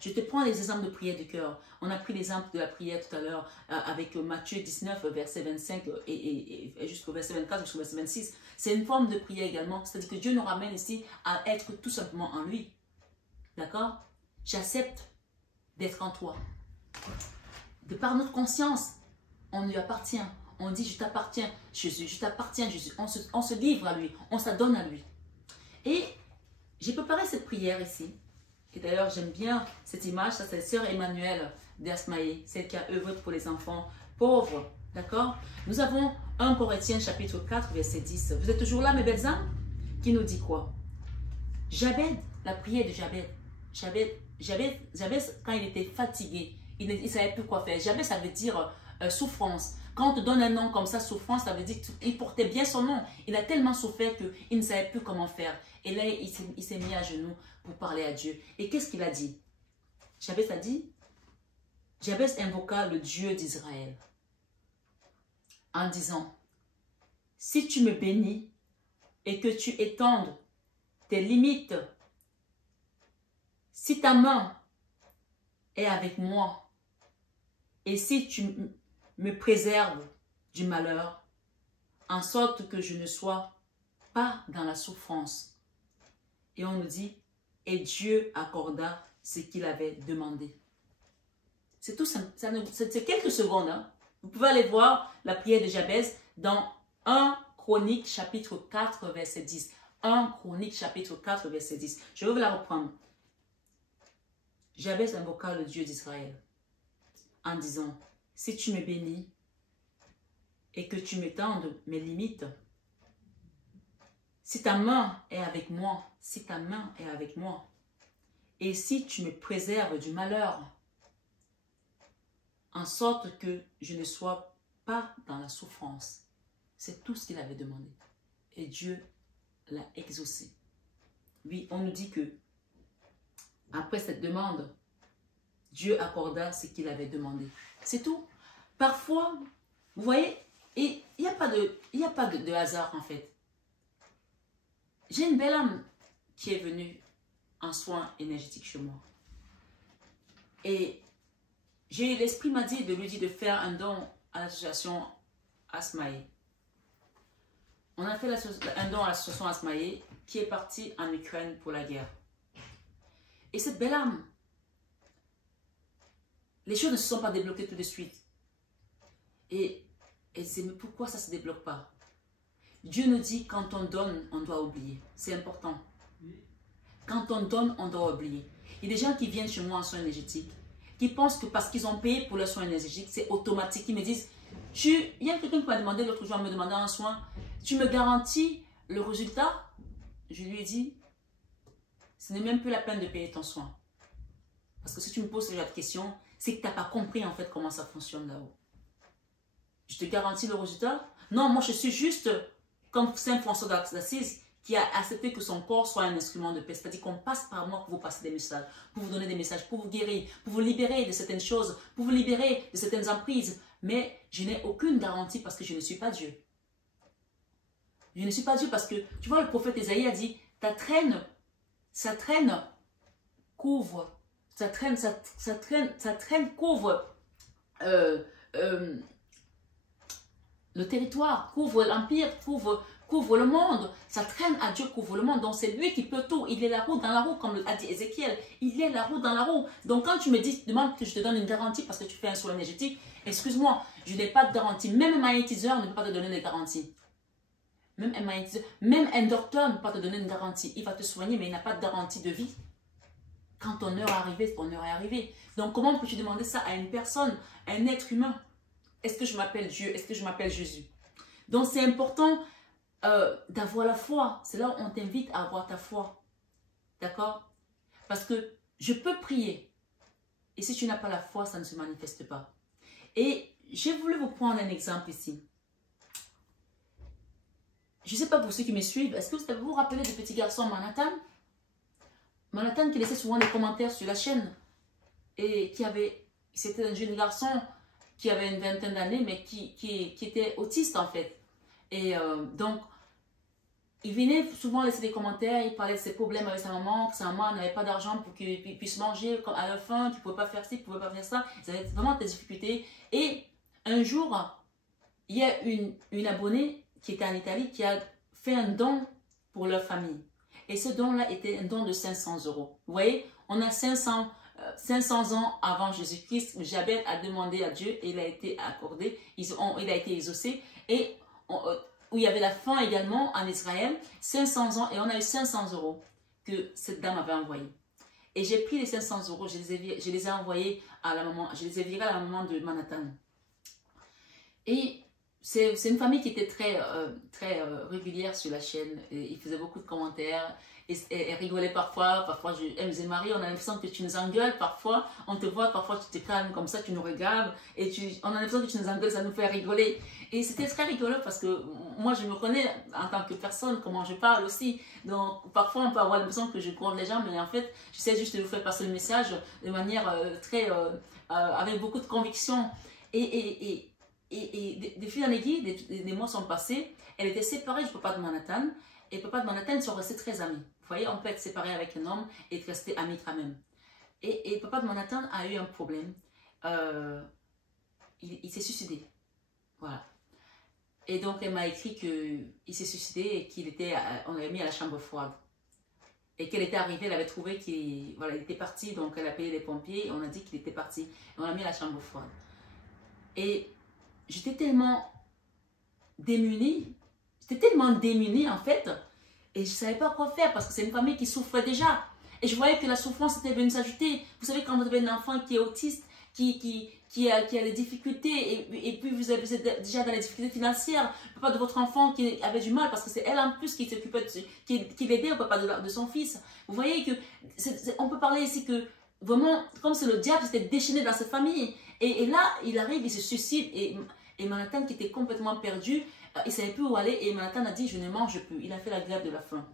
Je te prends les exemples de prière du cœur. On a pris l'exemple de la prière tout à l'heure avec Matthieu 19, verset 25 et jusqu'au verset 24, jusqu'au verset 26. C'est une forme de prière également. C'est-à-dire que Dieu nous ramène ici à être tout simplement en lui. D'accord? J'accepte d'être en toi. De par notre conscience, on lui appartient. On dit, je t'appartiens, Jésus, je t'appartiens, Jésus. On se livre à lui, on s'adonne à lui. Et j'ai préparé cette prière ici. Et d'ailleurs, j'aime bien cette image. Ça, c'est Sœur Emmanuelle d'Asmaï, celle qui a œuvré pour les enfants pauvres. D'accord? Nous avons 1 Corinthiens chapitre 4, verset 10. Vous êtes toujours là, mes belles âmes? Qui nous dit quoi? Jabez, la prière de Jabez. Jabez, quand il était fatigué, il ne savait plus quoi faire. Jabez, ça veut dire souffrance. Quand on te donne un nom comme ça, souffrance, ça veut dire qu'il portait bien son nom. Il a tellement souffert qu'il ne savait plus comment faire. Et là, il s'est mis à genoux pour parler à Dieu. Et qu'est-ce qu'il a dit? Jabez a dit, Jabez invoqua le Dieu d'Israël en disant, si tu me bénis et que tu étendes tes limites, si ta main est avec moi et si tu me préserves du malheur, en sorte que je ne sois pas dans la souffrance. Et on nous dit, et Dieu accorda ce qu'il avait demandé. C'est tout simple, c'est quelques secondes. Hein. Vous pouvez aller voir la prière de Jabez dans 1 Chronique chapitre 4 verset 10. 1 Chronique chapitre 4 verset 10. Je vais vous la reprendre. Jabez invoqua le Dieu d'Israël en disant, si tu me bénis et que tu m'étendes mes limites, si ta main est avec moi, si ta main est avec moi, et si tu me préserves du malheur, en sorte que je ne sois pas dans la souffrance. C'est tout ce qu'il avait demandé. Et Dieu l'a exaucé. Oui, on nous dit que après cette demande, Dieu accorda ce qu'il avait demandé. C'est tout. Parfois, vous voyez, il n'y a pas de hasard en fait. J'ai une belle âme qui est venue en soins énergétiques chez moi. Et l'esprit m'a dit de lui dire de faire un don à l'association Asmaï. On a fait un don à l'association Asmaï qui est partie en Ukraine pour la guerre. Et cette belle âme, les choses ne se sont pas débloquées tout de suite. Et elle disait, mais pourquoi ça ne se débloque pas? Dieu nous dit, quand on donne, on doit oublier. C'est important. Quand on donne, on doit oublier. Il y a des gens qui viennent chez moi en soins énergétiques, qui pensent que parce qu'ils ont payé pour leurs soins énergétiques, c'est automatique. Ils me disent, il y a quelqu'un qui m'a demandé l'autre jour, me demandait un soin, tu me garantis le résultat? Je lui ai dit, ce n'est même plus la peine de payer ton soin. Parce que si tu me poses ce genre de questions, c'est que tu n'as pas compris en fait comment ça fonctionne là-haut. Je te garantis le résultat? Non, moi je suis juste comme Saint François d'Assise qui a accepté que son corps soit un instrument de paix. C'est-à-dire qu'on passe par moi pour vous passer des messages, pour vous donner des messages, pour vous guérir, pour vous libérer de certaines choses, pour vous libérer de certaines emprises. Mais je n'ai aucune garantie parce que je ne suis pas Dieu. Je ne suis pas Dieu parce que, tu vois, le prophète Ésaïe a dit, sa traîne couvre, couvre le territoire, couvre l'empire, couvre le monde. Sa traîne à Dieu couvre le monde. Donc c'est lui qui peut tout. Il est la roue dans la roue, comme a dit Ézéchiel. Il est la roue dans la roue. Donc quand tu me demandes que je te donne une garantie parce que tu fais un soin énergétique, excuse-moi, je n'ai pas de garantie. Même un magnétiseur ne peut pas te donner des garanties. Même un docteur ne peut pas te donner une garantie. Il va te soigner, mais il n'a pas de garantie de vie. Quand ton heure est arrivée, ton heure est arrivée. Donc, comment peux-tu demander ça à une personne, à un être humain? Est-ce que je m'appelle Dieu? Est-ce que je m'appelle Jésus? Donc, c'est important d'avoir la foi. C'est là où on t'invite à avoir ta foi. D'accord? Parce que je peux prier. Et si tu n'as pas la foi, ça ne se manifeste pas. Et j'ai voulu vous prendre un exemple ici. Je ne sais pas pour ceux qui me suivent, est-ce que vous vous rappelez du petit garçon Manhattan? Manhattan qui laissait souvent des commentaires sur la chaîne. Et c'était un jeune garçon qui avait une vingtaine d'années, mais qui était autiste en fait. Et donc, il venait souvent laisser des commentaires, il parlait de ses problèmes avec sa maman, que sa maman n'avait pas d'argent pour qu'il puisse manger à la fin, qu'il ne pouvait pas faire ci, qu'il ne pouvait pas faire ça. Ils avaient vraiment des difficultés. Et un jour, il y a une abonnée qui était en Italie qui a fait un don pour leur famille. Et ce don-là était un don de 500 €. Vous voyez, on a 500 ans avant Jésus-Christ. Jabez a demandé à Dieu et il a été accordé, il a été exaucé. Et où il y avait la faim également en Israël, 500 ans, et on a eu 500 € que cette dame avait envoyé. Et j'ai pris les 500 €, je les ai envoyés à la maman, je les ai virés à la maman de Manhattan. Et c'est une famille qui était très régulière sur la chaîne. Et ils faisaient beaucoup de commentaires. Et rigolaient parfois. Parfois, elle me disait, Marie, on a l'impression que tu nous engueules. Parfois, on te voit, parfois tu te calmes comme ça, tu nous regardes. Et on a l'impression que tu nous engueules, ça nous fait rigoler. Et c'était très rigolo parce que moi, je me connais en tant que personne, comment je parle aussi. Donc, parfois, on peut avoir l'impression que je gronde les gens. Mais en fait, j'essaie juste de vous faire passer le message de manière avec beaucoup de conviction. Et de fil en aiguille, des mois sont passés. Elle était séparée du papa de Manhattan. Et le papa de Manhattan, ils sont restés très amis. Vous voyez, on peut être séparé avec un homme et être resté amis quand même. Et le papa de Manhattan a eu un problème. Il s'est suicidé. Voilà. Et donc, elle m'a écrit qu'il s'est suicidé et on l'avait mis à la chambre froide. Et qu'elle était arrivée, elle avait trouvé qu'il était parti. Donc, elle a payé les pompiers et on a dit qu'il était parti. Et on l'a mis à la chambre froide. Et j'étais tellement démunie. En fait. Et je ne savais pas quoi faire parce que c'est une famille qui souffrait déjà. Et je voyais que la souffrance était venue s'ajouter. Vous savez, quand vous avez un enfant qui est autiste, qui a des difficultés et puis vous êtes déjà dans les difficultés financières, le papa de votre enfant qui avait du mal parce que c'est elle en plus qui s'occupait, qui l'aidait au papa de son fils. Vous voyez que on peut parler ici que vraiment, comme c'est le diable qui s'était déchaîné dans cette famille. Et là, il arrive, il se suicide et Manhattan qui était complètement perdu, il ne savait plus où aller et Manhattan a dit je ne mange plus. Il a fait la grève de la faim.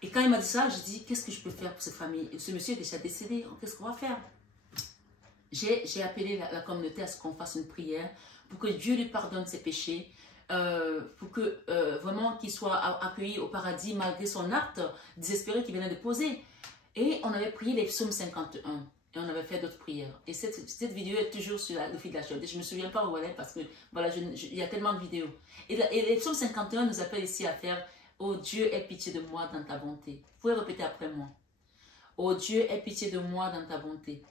Et quand il m'a dit ça, j'ai dit qu'est-ce que je peux faire pour cette famille? Et ce monsieur est déjà décédé, qu'est-ce qu'on va faire? J'ai appelé la communauté à ce qu'on fasse une prière pour que Dieu lui pardonne ses péchés, pour que vraiment qu'il soit accueilli au paradis malgré son acte désespéré qu'il venait de poser. Et on avait prié les psaumes 51. Et on avait fait d'autres prières. Et cette vidéo est toujours sur le fil de la chaîne. Je ne me souviens pas où elle est parce que voilà, il y a tellement de vidéos. Et les psaumes 51 nous appellent ici à faire « Oh Dieu, aie pitié de moi dans ta bonté ». Vous pouvez répéter après moi. « Oh Dieu, aie pitié de moi dans ta bonté.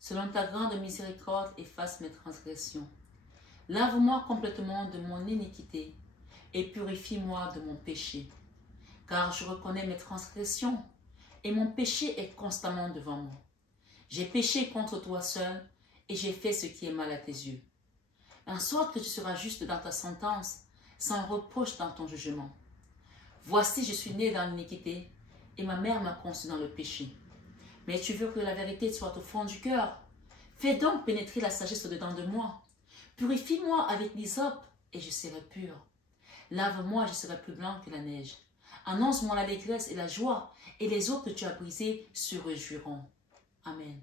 Selon ta grande miséricorde, efface mes transgressions. Lave-moi complètement de mon iniquité et purifie-moi de mon péché. Car je reconnais mes transgressions et mon péché est constamment devant moi. J'ai péché contre toi seul et j'ai fait ce qui est mal à tes yeux. En sorte que tu seras juste dans ta sentence, sans reproche dans ton jugement. Voici, je suis né dans l'iniquité et ma mère m'a conçu dans le péché. Mais tu veux que la vérité soit au fond du cœur. Fais donc pénétrer la sagesse au-dedans de moi. Purifie-moi avec l'hysope et je serai pur. Lave-moi et je serai plus blanc que la neige. Annonce-moi l'allégresse et la joie et les eaux que tu as brisées se réjouiront. Amen.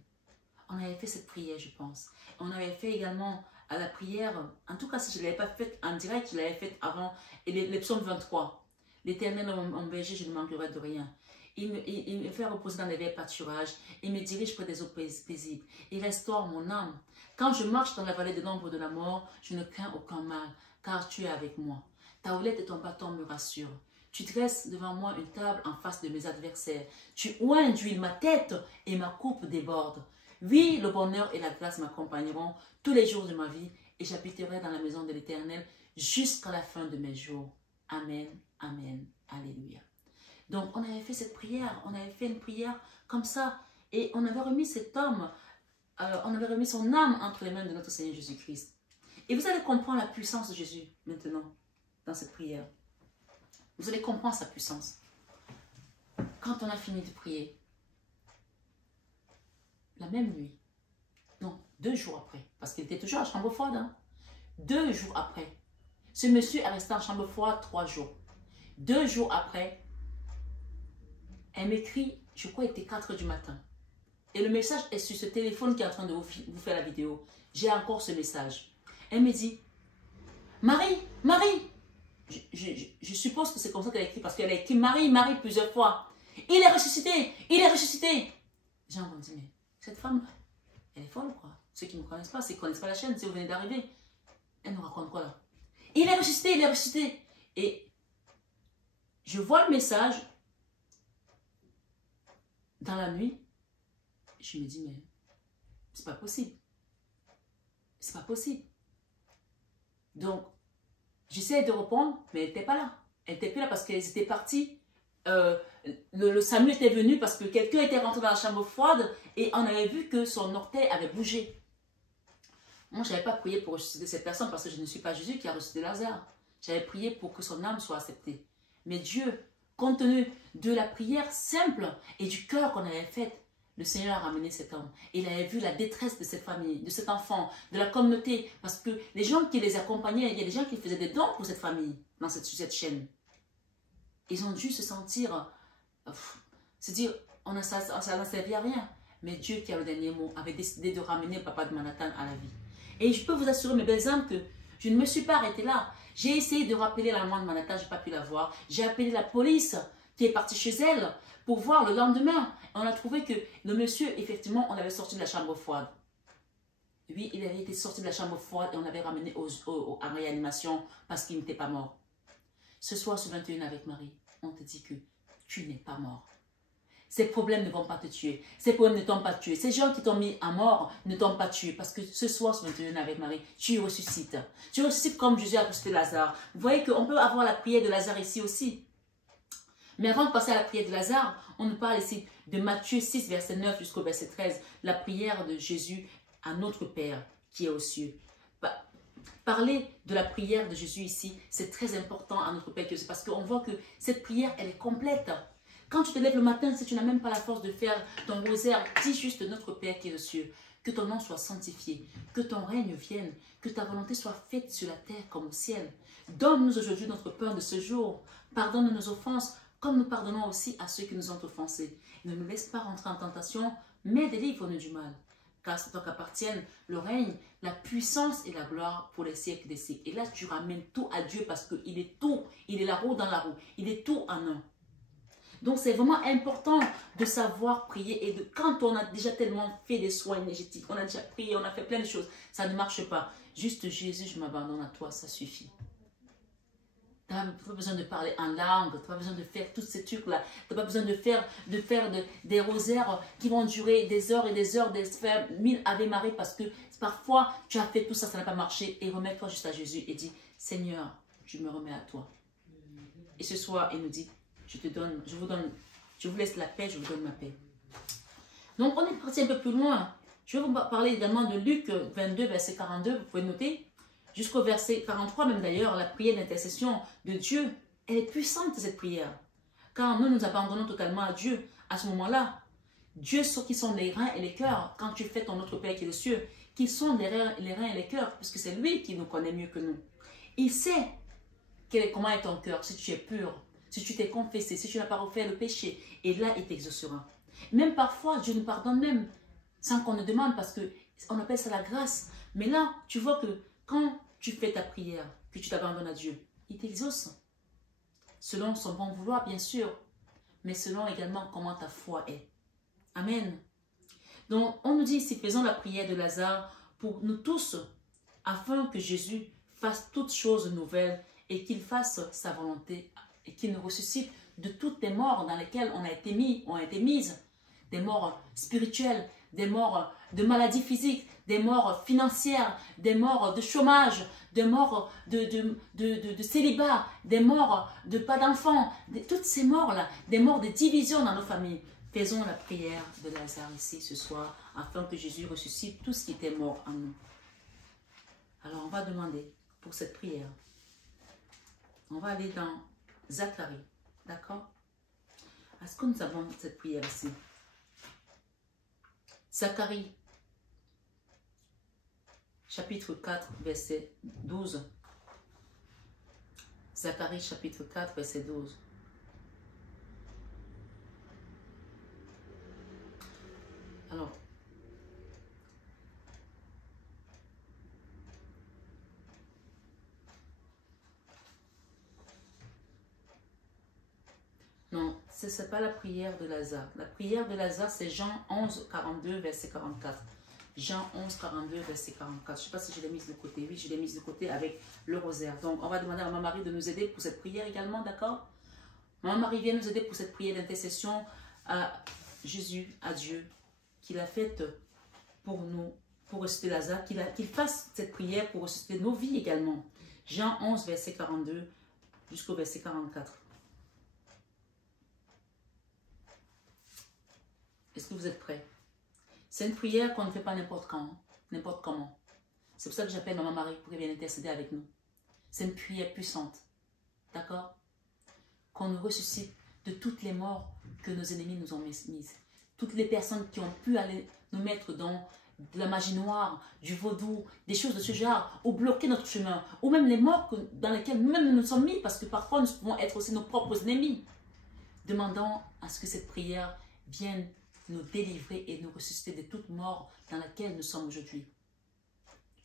On avait fait cette prière, je pense. On avait fait également à la prière, en tout cas si je ne l'avais pas faite en direct, je l'avais faite avant, et les psaumes 23. L'Éternel mon berger, je ne manquerai de rien. Il me fait reposer dans les verts pâturages, il me dirige près des eaux paisibles, il restaure mon âme. Quand je marche dans la vallée de l'ombre de la mort, je ne crains aucun mal, car tu es avec moi. Ta houlette et ton bâton me rassurent. Tu dresses devant moi une table en face de mes adversaires. Tu oins d'huile ma tête et ma coupe déborde. Oui, le bonheur et la grâce m'accompagneront tous les jours de ma vie et j'habiterai dans la maison de l'Éternel jusqu'à la fin de mes jours. Amen, amen, alléluia. Donc, on avait fait cette prière, on avait fait une prière comme ça, et on avait remis cet homme, on avait remis son âme entre les mains de notre Seigneur Jésus-Christ. Et vous allez comprendre la puissance de Jésus maintenant, dans cette prière. Vous allez comprendre sa puissance. Quand on a fini de prier, la même nuit, non, 2 jours après, parce qu'il était toujours à chambre froide, hein, 2 jours après, ce monsieur est resté en chambre froide 3 jours. 2 jours après, elle m'écrit, je crois qu'il était 4 h du matin. Et le message est sur ce téléphone qui est en train de vous faire la vidéo. J'ai encore ce message. Elle me dit, Marie, Marie. Je suppose que c'est comme ça qu'elle a écrit, parce qu'elle a écrit Marie, Marie plusieurs fois. Il est ressuscité, il est ressuscité. J'ai entendu, mais cette femme, elle est folle, quoi. Ceux qui ne me connaissent pas, ceux qui ne connaissent pas la chaîne, si vous venez d'arriver, elle nous raconte quoi là? Il est ressuscité, il est ressuscité. Et je vois le message dans la nuit. Je me dis, mais c'est pas possible. C'est pas possible. Donc, j'essaie de répondre, mais elle n'était pas là. Elle n'était plus là parce qu'elles étaient parties. Le SAMU était venu parce que quelqu'un était rentré dans la chambre froide et on avait vu que son orteil avait bougé. Moi, je n'avais pas prié pour ressusciter cette personne parce que je ne suis pas Jésus qui a ressuscité Lazare. J'avais prié pour que son âme soit acceptée. Mais Dieu, compte tenu de la prière simple et du cœur qu'on avait fait, le Seigneur a ramené cet homme. Il avait vu la détresse de cette famille, de cet enfant, de la communauté. Parce que les gens qui les accompagnaient, il y a des gens qui faisaient des dons pour cette famille, sur cette chaîne. Ils ont dû se sentir, se dire, ça n'a servi à rien. Mais Dieu qui a le dernier mot avait décidé de ramener le papa de Manhattan à la vie. Et je peux vous assurer, mes belles âmes, que je ne me suis pas arrêtée là. J'ai essayé de rappeler la maman de Manhattan, je n'ai pas pu la voir. J'ai appelé la police qui est partie chez elle pour voir le lendemain. On a trouvé que le monsieur, effectivement, on l'avait sorti de la chambre froide. Lui, il avait été sorti de la chambre froide et on l'avait ramené en réanimation parce qu'il n'était pas mort. Ce soir, sur 21 avec Marie, on te dit que tu n'es pas mort. Ces problèmes ne vont pas te tuer. Ces problèmes ne t'ont pas tué. Ces gens qui t'ont mis à mort ne t'ont pas tué. Parce que ce soir, sur 21 avec Marie, tu ressuscites. Tu ressuscites comme Jésus a ressuscité Lazare. Vous voyez qu'on peut avoir la prière de Lazare ici aussi. Mais avant de passer à la prière de Lazare, on nous parle ici de Matthieu 6, verset 9 jusqu'au verset 13. La prière de Jésus à notre Père qui est aux cieux. Parler de la prière de Jésus ici, c'est très important à notre Père qui est aux cieux. Parce qu'on voit que cette prière, elle est complète. Quand tu te lèves le matin, si tu n'as même pas la force de faire ton rosaire, dis juste notre Père qui est aux cieux. Que ton nom soit sanctifié, que ton règne vienne, que ta volonté soit faite sur la terre comme au ciel. Donne-nous aujourd'hui notre pain de ce jour. Pardonne nos offenses, comme nous pardonnons aussi à ceux qui nous ont offensés. Ne nous laisse pas rentrer en tentation, mais délivre-nous du mal. Car c'est toi qu'appartiennent le règne, la puissance et la gloire pour les siècles des siècles. Et là, tu ramènes tout à Dieu parce qu'il est tout. Il est la roue dans la roue. Il est tout en un. Donc, c'est vraiment important de savoir prier. Et quand on a déjà tellement fait des soins énergétiques, on a déjà prié, on a fait plein de choses, ça ne marche pas. Juste Jésus, je m'abandonne à toi, ça suffit. Tu n'as pas besoin de parler en langue, tu n'as pas besoin de faire tous ces trucs-là. Tu n'as pas besoin de faire des rosaires qui vont durer des heures et des heures, de faire 1000 Ave Marie parce que parfois tu as fait tout ça, ça n'a pas marché. Et remets-toi juste à Jésus et dis, Seigneur, je me remets à toi. Et ce soir, il nous dit, je vous laisse la paix, je vous donne ma paix. Donc, on est parti un peu plus loin. Je vais vous parler également de Luc 22, verset 42, vous pouvez noter. Jusqu'au verset 43 même d'ailleurs, la prière d'intercession de Dieu, elle est puissante cette prière. Quand nous nous abandonnons totalement à Dieu, à ce moment-là, Dieu sait qui sont les reins et les cœurs. Quand tu fais ton notre Père qui est aux cieux, qui sont les reins et les cœurs, puisque c'est lui qui nous connaît mieux que nous. Il sait comment est ton cœur, si tu es pur, si tu t'es confessé, si tu n'as pas refait le péché. Et là, il t'exaucera. Même parfois, Dieu nous pardonne même, sans qu'on ne demande, parce qu'on appelle ça la grâce. Mais là, tu vois que quand tu fais ta prière, que tu t'abandonnes à Dieu, il t'exauce. Selon son bon vouloir, bien sûr, mais selon également comment ta foi est. Amen. Donc, on nous dit ici, faisons la prière de Lazare pour nous tous, afin que Jésus fasse toutes choses nouvelles et qu'il fasse sa volonté et qu'il nous ressuscite de toutes les morts dans lesquelles on a été mises, des morts spirituelles, des morts de maladies physiques, des morts financières, des morts de chômage, des morts de célibat, des morts de pas d'enfants, toutes ces morts-là, des morts de division dans nos familles. Faisons la prière de Lazare ici ce soir, afin que Jésus ressuscite tout ce qui était mort en nous. Alors on va demander pour cette prière. On va aller dans Zacharie, d'accord? Est-ce que nous avons cette prière ici? Zacharie, chapitre 4, verset 12. Zacharie, chapitre 4, verset 12. Alors, non, ce n'est pas la prière de Lazare. La prière de Lazare, c'est Jean 11, 42, verset 44. Jean 11, 42, verset 44. Je ne sais pas si je l'ai mise de côté. Oui, je l'ai mise de côté avec le rosaire. Donc, on va demander à Maman Marie de nous aider pour cette prière également, d'accord? Maman Marie vient nous aider pour cette prière d'intercession à Jésus, à Dieu, qu'il a faite pour nous, pour ressusciter Lazare, qu'il fasse cette prière pour ressusciter nos vies également. Jean 11, verset 42 jusqu'au verset 44. Est-ce que vous êtes prêts? C'est une prière qu'on ne fait pas n'importe quand, n'importe comment. C'est pour ça que j'appelle Maman Marie pour qu'elle vienne intercéder avec nous. C'est une prière puissante. D'accord? Qu'on nous ressuscite de toutes les morts que nos ennemis nous ont mises. Toutes les personnes qui ont pu aller nous mettre dans de la magie noire, du vaudou, des choses de ce genre, ou bloquer notre chemin, ou même les morts dans lesquelles nous-mêmes nous sommes mis, parce que parfois nous pouvons être aussi nos propres ennemis. Demandons à ce que cette prière vienne nous délivrer et nous ressusciter de toute mort dans laquelle nous sommes aujourd'hui.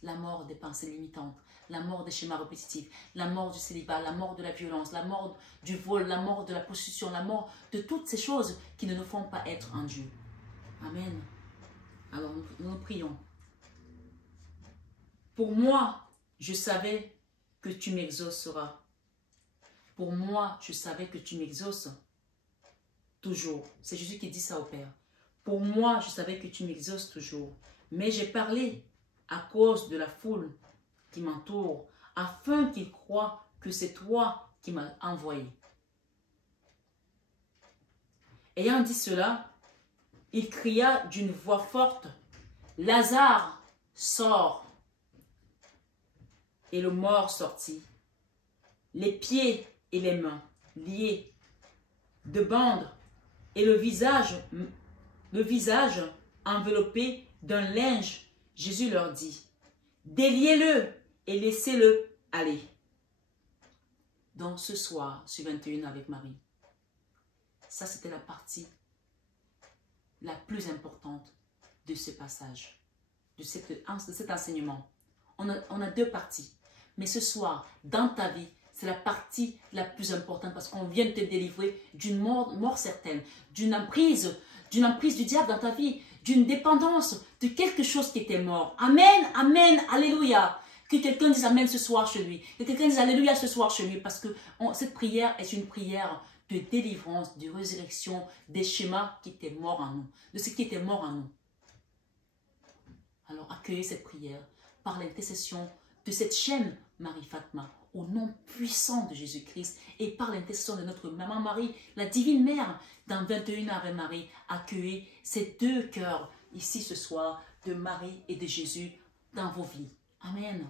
La mort des pensées limitantes, la mort des schémas répétitifs, la mort du célibat, la mort de la violence, la mort du vol, la mort de la possession, la mort de toutes ces choses qui ne nous font pas être en Dieu. Amen. Alors nous prions. Pour moi, je savais que tu m'exauceras. Pour moi, je savais que tu m'exauces toujours. C'est Jésus qui dit ça au Père. Pour moi, je savais que tu m'exauces toujours. Mais j'ai parlé à cause de la foule qui m'entoure, afin qu'ils croient que c'est toi qui m'as envoyé. Ayant dit cela, il cria d'une voix forte, « Lazare, sors !» Et le mort sortit, les pieds et les mains liés de bandes et le visage enveloppé d'un linge. Jésus leur dit, « Déliez-le et laissez-le aller. » Donc ce soir, sur 21 avec Marie, ça c'était la partie la plus importante de ce passage, de cet enseignement. On a deux parties. Mais ce soir, dans ta vie, c'est la partie la plus importante parce qu'on vient de te délivrer d'une mort certaine, d'une emprise du diable dans ta vie, d'une dépendance de quelque chose qui était mort. Amen, amen, alléluia. Que quelqu'un dise amen ce soir chez lui. Que quelqu'un dise alléluia ce soir chez lui parce que cette prière est une prière de délivrance, de résurrection des schémas qui étaient morts en nous, de ce qui était mort en nous. Alors accueillez cette prière par l'intercession de cette chaîne Marie Fatma, au nom puissant de Jésus-Christ et par l'intercession de notre Maman Marie, la Divine Mère, dans 21 Ave Marie, accueillez ces deux cœurs ici ce soir de Marie et de Jésus dans vos vies. Amen.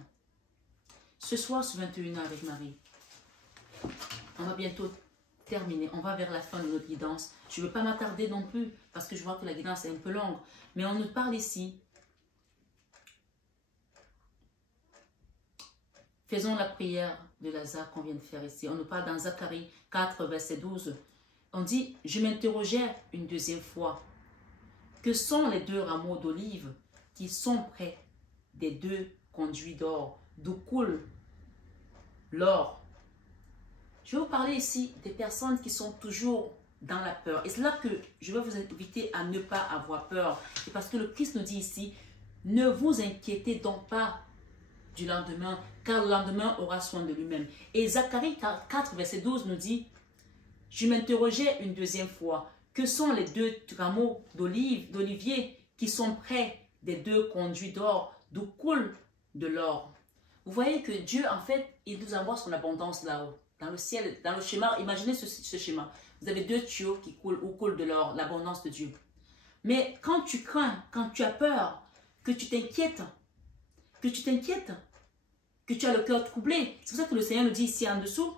Ce soir sur 21 avec Marie, on va bientôt terminer. On va vers la fin de notre guidance. Je ne veux pas m'attarder non plus parce que je vois que la guidance est un peu longue. Mais on nous parle ici. Faisons la prière de Lazare qu'on vient de faire ici. On nous parle dans Zacharie 4, verset 12. On dit, je m'interrogeais une deuxième fois. Que sont les deux rameaux d'olive qui sont près des deux conduits d'or, d'où coule l'or? Je vais vous parler ici des personnes qui sont toujours dans la peur. Et c'est là que je vais vous inviter à ne pas avoir peur. C'est parce que le Christ nous dit ici, ne vous inquiétez donc pas du lendemain, car le lendemain aura soin de lui-même. Et Zacharie 4, verset 12 nous dit, je m'interrogeais une deuxième fois, que sont les deux rameaux d'olivier qui sont près des deux conduits d'or, d'où coule de l'or. Vous voyez que Dieu, en fait, il nous envoie son abondance là-haut, dans le ciel, dans le schéma. Imaginez ce schéma. Vous avez deux tuyaux qui coulent, où coule de l'or, l'abondance de Dieu. Mais quand tu crains, quand tu as peur, que tu t'inquiètes, que tu as le cœur troublé, c'est pour ça que le Seigneur nous dit ici en dessous,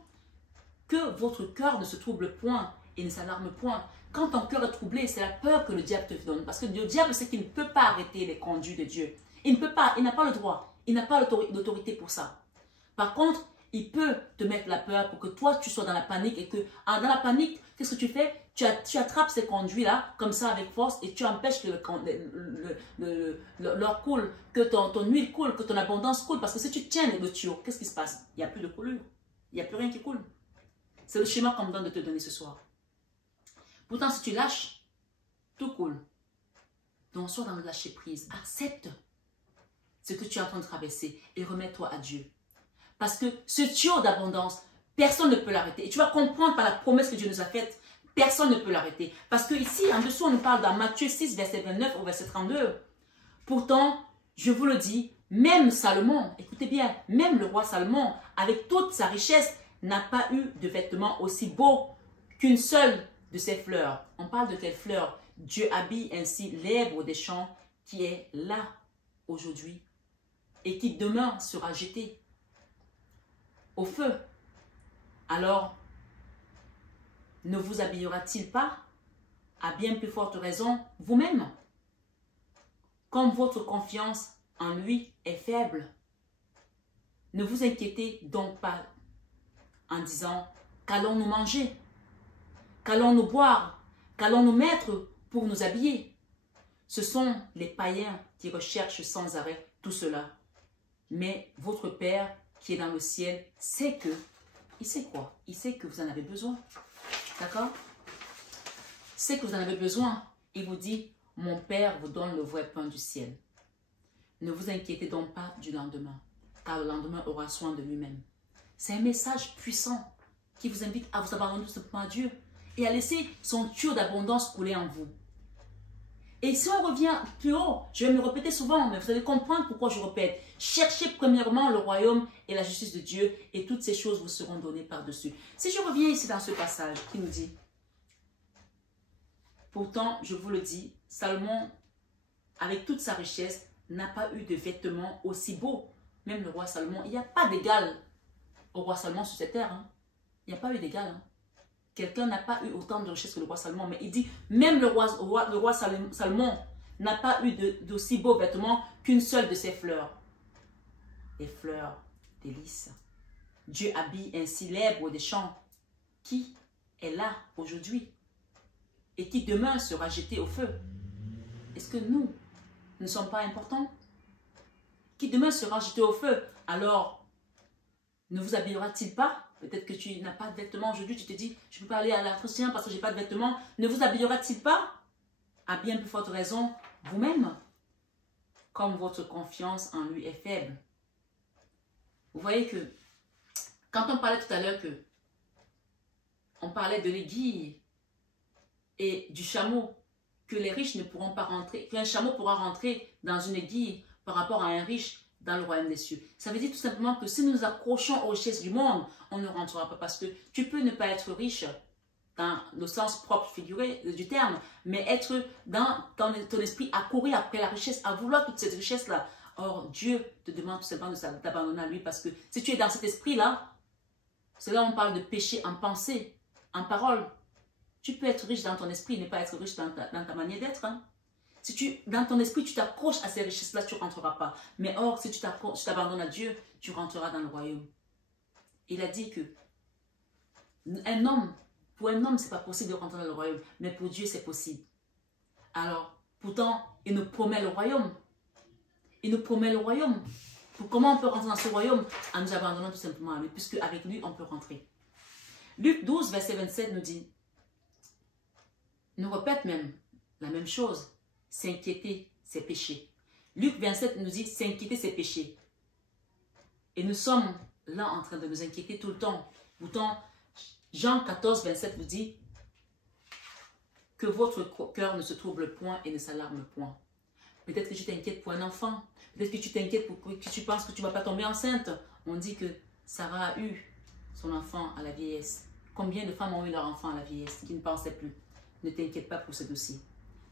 que votre cœur ne se trouble point et ne s'alarme point. Quand ton cœur est troublé, c'est la peur que le diable te donne. Parce que le diable sait qu'il ne peut pas arrêter les conduits de Dieu. Il ne peut pas, il n'a pas le droit. Il n'a pas l'autorité pour ça. Par contre, il peut te mettre la peur pour que toi, tu sois dans la panique et que, dans la panique, qu'est-ce que tu fais? Tu attrapes ces conduits-là, comme ça, avec force, et tu empêches que l'or coule, que ton huile coule, que ton abondance coule. Parce que si tu tiens le tuyau, qu'est-ce qui se passe? Il n'y a plus de coulure. Il n'y a plus rien qui coule. C'est le schéma qu'on me donne de te donner ce soir. Pourtant, si tu lâches, tout coule. Donc, sois dans le lâcher prise. Accepte ce que tu es en train de traverser et remets-toi à Dieu. Parce que ce tuyau d'abondance, personne ne peut l'arrêter. Et tu vas comprendre par la promesse que Dieu nous a faite, personne ne peut l'arrêter. Parce que ici, en dessous, on nous parle dans Matthieu 6, verset 29 au verset 32. Pourtant, je vous le dis, même Salomon, écoutez bien, même le roi Salomon, avec toute sa richesse, n'a pas eu de vêtements aussi beaux qu'une seule de ses fleurs. On parle de quelles fleurs? Dieu habille ainsi l'herbe des champs qui est là aujourd'hui et qui demain sera jeté au feu. Alors, ne vous habillera-t-il pas, à bien plus forte raison, vous-même? Comme votre confiance en lui est faible, ne vous inquiétez donc pas en disant, qu'allons-nous manger? Qu'allons-nous boire? Qu'allons-nous mettre pour nous habiller? Ce sont les païens qui recherchent sans arrêt tout cela. Mais votre Père qui est dans le ciel sait que, il sait quoi? Il sait que vous en avez besoin. D'accord? Il sait que vous en avez besoin. Il vous dit, mon Père vous donne le vrai pain du ciel. Ne vous inquiétez donc pas du lendemain, car le lendemain aura soin de lui-même. C'est un message puissant qui vous invite à vous abandonner tout simplement à Dieu et à laisser son tuyau d'abondance couler en vous. Et si on revient plus haut, je vais me répéter souvent, mais vous allez comprendre pourquoi je répète. Cherchez premièrement le royaume et la justice de Dieu et toutes ces choses vous seront données par-dessus. Si je reviens ici dans ce passage qui nous dit, pourtant, je vous le dis, Salomon, avec toute sa richesse, n'a pas eu de vêtements aussi beaux. Même le roi Salomon, il n'y a pas d'égal au roi Salomon sur cette terre. Hein. Il n'y a pas eu d'égal. Hein. Quelqu'un n'a pas eu autant de richesse que le roi Salomon. Mais il dit, même le roi Salomon n'a pas eu d'aussi beaux vêtements qu'une seule de ses fleurs. Les fleurs des lys. Dieu habille ainsi l'herbe des champs qui est là aujourd'hui et qui demain sera jeté au feu. Est-ce que nous ne sommes pas importants? Qui demain sera jeté au feu. Alors, ne vous habillera-t-il pas? Peut-être que tu n'as pas de vêtements aujourd'hui, tu te dis, je ne peux pas aller à l'entretien parce que je n'ai pas de vêtements. Ne vous habillera-t-il pas? À bien plus forte raison, vous-même, comme votre confiance en lui est faible. Vous voyez que, quand on parlait tout à l'heure que, on parlait de l'aiguille et du chameau, que les riches ne pourront pas rentrer, qu'un chameau pourra rentrer dans une aiguille par rapport à un riche dans le royaume des cieux. Ça veut dire tout simplement que si nous nous accrochons aux richesses du monde, on ne rentrera pas parce que tu peux ne pas être riche dans le sens propre figuré du terme, mais être dans ton esprit à courir après la richesse, à vouloir toute cette richesse-là. Or, Dieu te demande tout simplement de t'abandonner à lui parce que si tu es dans cet esprit-là, c'est là où on parle de péché en pensée, en parole. Tu peux être riche dans ton esprit, ne pas être riche dans ta manière d'être. Hein. Si dans ton esprit, tu t'accroches à ces richesses-là, tu ne rentreras pas. Mais or, si tu t'abandonnes à Dieu, tu rentreras dans le royaume. Il a dit que pour un homme, ce n'est pas possible de rentrer dans le royaume. Mais pour Dieu, c'est possible. Alors, pourtant, il nous promet le royaume. Il nous promet le royaume. Comment on peut rentrer dans ce royaume? En nous abandonnant tout simplement à lui, puisque avec lui, on peut rentrer. Luc 12, verset 27 nous dit, nous répète même la même chose. S'inquiéter, c'est péché. Luc 27 nous dit s'inquiéter, c'est péché. Et nous sommes là en train de nous inquiéter tout le temps. Pourtant, Jean 14, 27 nous dit que votre cœur ne se trouble point et ne s'alarme point. Peut-être que tu t'inquiètes pour un enfant. Peut-être que tu t'inquiètes pour que tu penses que tu ne vas pas tomber enceinte. On dit que Sarah a eu son enfant à la vieillesse. Combien de femmes ont eu leur enfant à la vieillesse qui ne pensaient plus? Ne t'inquiète pas pour ce dossier.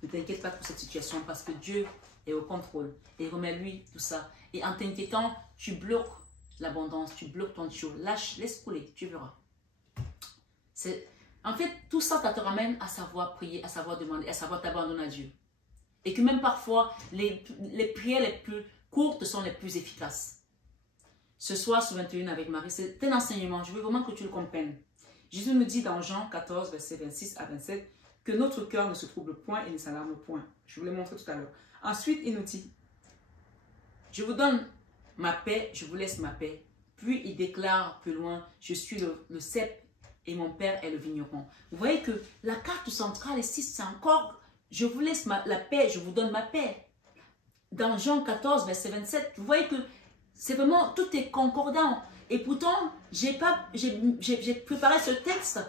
Ne t'inquiète pas pour cette situation parce que Dieu est au contrôle. Et remets-lui tout ça. Et en t'inquiétant, tu bloques l'abondance, tu bloques ton tuyau. Lâche, laisse couler, tu verras. En fait, tout ça, ça te ramène à savoir prier, à savoir demander, à savoir t'abandonner à Dieu. Et que même parfois, les prières les plus courtes sont les plus efficaces. Ce soir, sur 21 avec Marie, c'est un enseignement. Je veux vraiment que tu le comprennes. Jésus nous dit dans Jean 14, versets 26 à 27, que notre cœur ne se trouble point et ne s'alarme point. Je vous l'ai montré tout à l'heure. Ensuite, il nous dit, je vous donne ma paix, je vous laisse ma paix. Puis il déclare plus loin, je suis le cep et mon père est le vigneron. Vous voyez que la carte centrale ici, c'est encore, je vous laisse la paix, je vous donne ma paix. Dans Jean 14, verset 27, vous voyez que c'est vraiment, tout est concordant. Et pourtant, j'ai préparé ce texte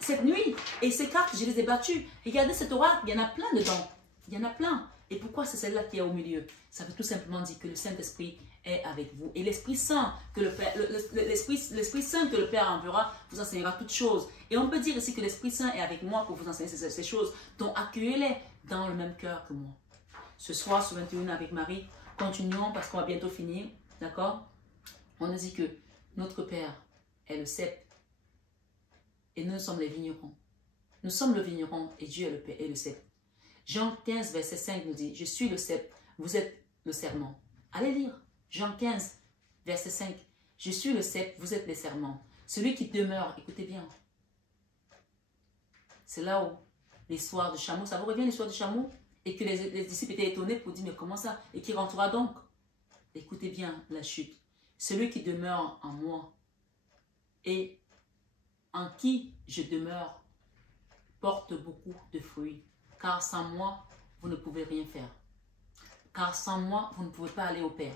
cette nuit. Et ces cartes, je les ai battues. Regardez cette Torah, il y en a plein dedans. Il y en a plein. Et pourquoi c'est celle-là qui est au milieu? Ça veut tout simplement dire que le Saint-Esprit est avec vous. Et l'Esprit Saint que l'Esprit Saint que le Père enverra vous enseignera toutes choses. Et on peut dire ici que l'Esprit Saint est avec moi pour vous enseigner ces choses. Donc accueillez-les dans le même cœur que moi. Ce soir, sur 21 avec Marie, continuons parce qu'on va bientôt finir. D'accord? On nous dit que notre Père est le cep et nous sommes les vignerons. Nous sommes le vigneron et Dieu est le cep. Jean 15, verset 5 nous dit, je suis le cep, vous êtes le serment. Allez lire. Jean 15, verset 5. Je suis le cep, vous êtes les serments. Celui qui demeure, écoutez bien. C'est là où l'histoire du chameau, ça vous revient l'histoire du chameau? Et que les disciples étaient étonnés pour dire, mais comment ça? Et qui rentrera donc? Écoutez bien la chute. Celui qui demeure en moi et en qui je demeure porte beaucoup de fruits. Car sans moi, vous ne pouvez rien faire. Car sans moi, vous ne pouvez pas aller au Père.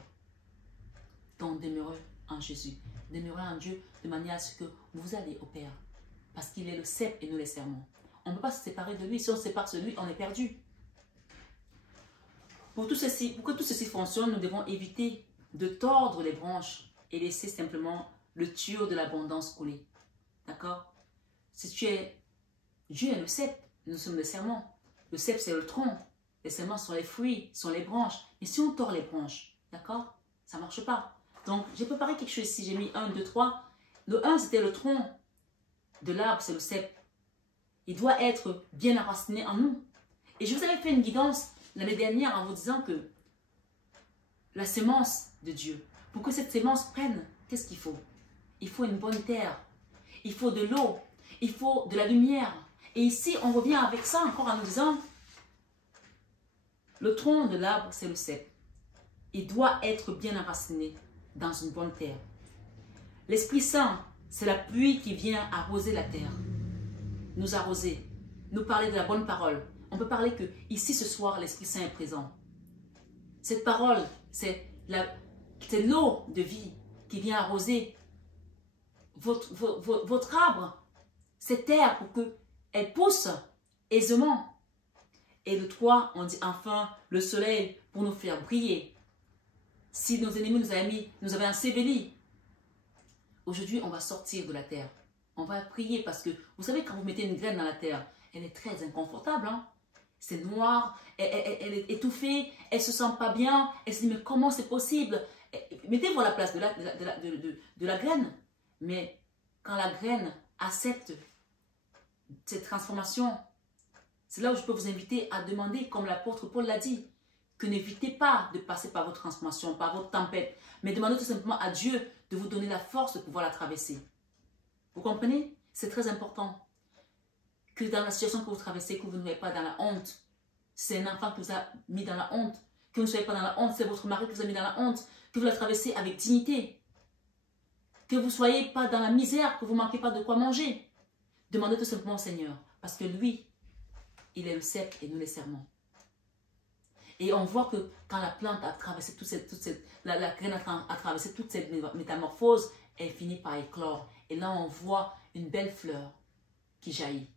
Donc demeurez en Jésus. Demeurez en Dieu de manière à ce que vous allez au Père. Parce qu'il est le cep et nous les serments. On ne peut pas se séparer de lui. Si on se sépare de lui, on est perdu. Pour que tout ceci fonctionne, nous devons éviter de tordre les branches et laisser simplement le tuyau de l'abondance couler. D'accord? Si tu es... Dieu est le cep, nous sommes les serments. Le cep, c'est le tronc. Les serments sont les fruits, sont les branches. Et si on tord les branches, d'accord? Ça ne marche pas. Donc, j'ai préparé quelque chose ici. J'ai mis 1, 2, 3. Le 1, c'était le tronc de l'arbre, c'est le cep. Il doit être bien enraciné en nous. Et je vous avais fait une guidance l'année dernière en vous disant que la sémence de Dieu, pour que cette sémence prenne, qu'est-ce qu'il faut? Il faut une bonne terre. Il faut de l'eau. Il faut de la lumière. Et ici, on revient avec ça encore en nous disant, le tronc de l'arbre, c'est le cep. Il doit être bien enraciné dans une bonne terre. L'Esprit Saint, c'est la pluie qui vient arroser la terre. Nous arroser, nous parler de la bonne parole. On peut parler que ici ce soir, l'Esprit Saint est présent. Cette parole, c'est l'eau de vie qui vient arroser votre arbre, cette terre pour qu'elle pousse aisément. Et le 3, on dit enfin le soleil pour nous faire briller. Si nos ennemis nous avaient enseveli, aujourd'hui on va sortir de la terre. On va prier parce que, vous savez, quand vous mettez une graine dans la terre, elle est très inconfortable. Hein? C'est noir, elle est étouffée, elle ne se sent pas bien, elle se dit, mais comment c'est possible? Mettez-vous à la place de la graine. Mais quand la graine accepte cette transformation, c'est là où je peux vous inviter à demander, comme l'apôtre Paul l'a dit, que n'évitez pas de passer par votre transformation, par votre tempête, mais demandez tout simplement à Dieu de vous donner la force de pouvoir la traverser. Vous comprenez? C'est très important que dans la situation que vous traversez, que vous ne soyez pas dans la honte. C'est un enfant qui vous a mis dans la honte. Que vous ne soyez pas dans la honte, c'est votre mari qui vous a mis dans la honte. Que vous la traversez avec dignité. Que vous ne soyez pas dans la misère, que vous ne manquez pas de quoi manger. Demandez tout simplement au Seigneur. Parce que lui, il est le cep et nous les serments. Et on voit que quand la plante a traversé la graine a traversé toute cette métamorphose, elle finit par éclore. Et là, on voit une belle fleur qui jaillit.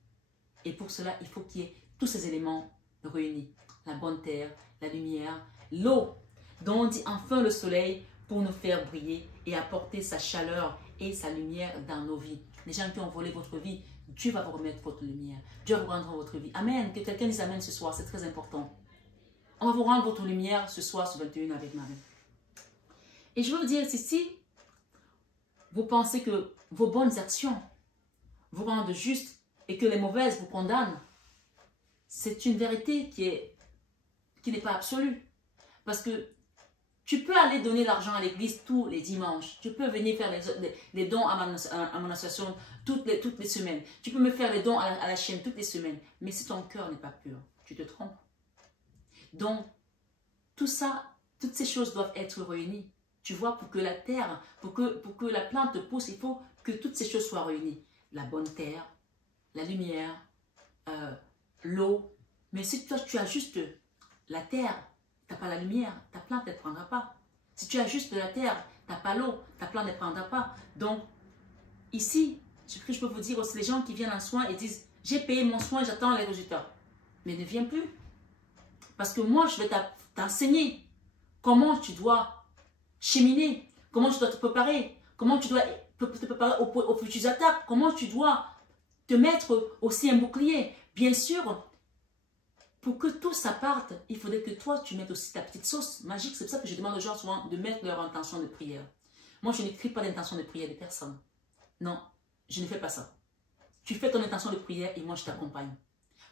Et pour cela, il faut qu'il y ait tous ces éléments réunis. la bonne terre, la lumière, l'eau, dont on dit enfin le soleil pour nous faire briller et apporter sa chaleur et sa lumière dans nos vies. Les gens qui ont volé votre vie, Dieu va vous remettre votre lumière. Dieu va vous rendre votre vie. Amen. Que quelqu'un dise amen ce soir, c'est très important. On va vous rendre votre lumière ce soir sur 21 avec Marie. Et je veux vous dire, si vous pensez que vos bonnes actions vous rendent juste et que les mauvaises vous condamnent, c'est une vérité qui n'est pas absolue. Parce que tu peux aller donner l'argent à l'église tous les dimanches. Tu peux venir faire les dons à mon association toutes les semaines. Tu peux me faire les dons à la chaîne toutes les semaines. Mais si ton cœur n'est pas pur, tu te trompes. Donc, tout ça, toutes ces choses doivent être réunies. Tu vois, pour que la terre, pour que la plante pousse, il faut que toutes ces choses soient réunies. La bonne terre, la lumière, l'eau. Mais si toi, tu as juste la terre, tu n'as pas la lumière, ta plante ne prendra pas. Si tu as juste la terre, tu n'as pas l'eau, ta plante ne prendra pas. Donc, ici, ce que je peux vous dire aussi, les gens qui viennent en soin et disent, j'ai payé mon soin, j'attends les résultats. Mais ne viens plus. Parce que moi, je vais t'enseigner comment tu dois cheminer, comment tu dois te préparer, comment tu dois te préparer aux futures attaques, comment tu dois te mettre aussi un bouclier. Bien sûr, pour que tout ça parte, il faudrait que toi, tu mettes aussi ta petite sauce magique. C'est pour ça que je demande aux gens souvent de mettre leur intention de prière. Moi, je n'écris pas l'intention de prière de personne. Non, je ne fais pas ça. Tu fais ton intention de prière et moi, je t'accompagne.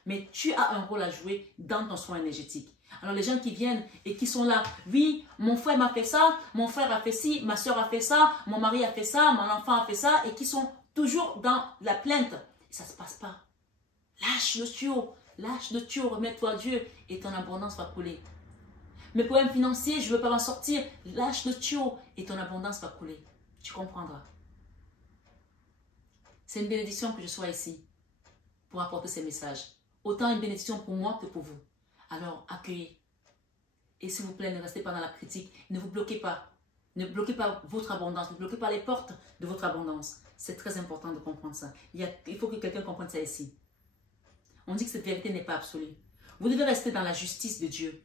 Mais tu as un rôle à jouer dans ton soin énergétique. Alors, les gens qui viennent et qui sont là, oui, mon frère m'a fait ça, mon frère a fait ci, ma soeur a fait ça, mon mari a fait ça, mon enfant a fait ça, et qui sont toujours dans la plainte. Et ça ne se passe pas. Lâche le tuyau, remets-toi à Dieu et ton abondance va couler. Mes problèmes financiers, je ne veux pas m'en sortir, lâche le tuyau et ton abondance va couler. Tu comprendras. C'est une bénédiction que je sois ici pour apporter ces messages. Autant une bénédiction pour moi que pour vous. Alors, accueillez. Et s'il vous plaît, ne restez pas dans la critique. Ne vous bloquez pas. Ne bloquez pas votre abondance. Ne bloquez pas les portes de votre abondance. C'est très important de comprendre ça. Il faut que quelqu'un comprenne ça ici. On dit que cette vérité n'est pas absolue. Vous devez rester dans la justice de Dieu.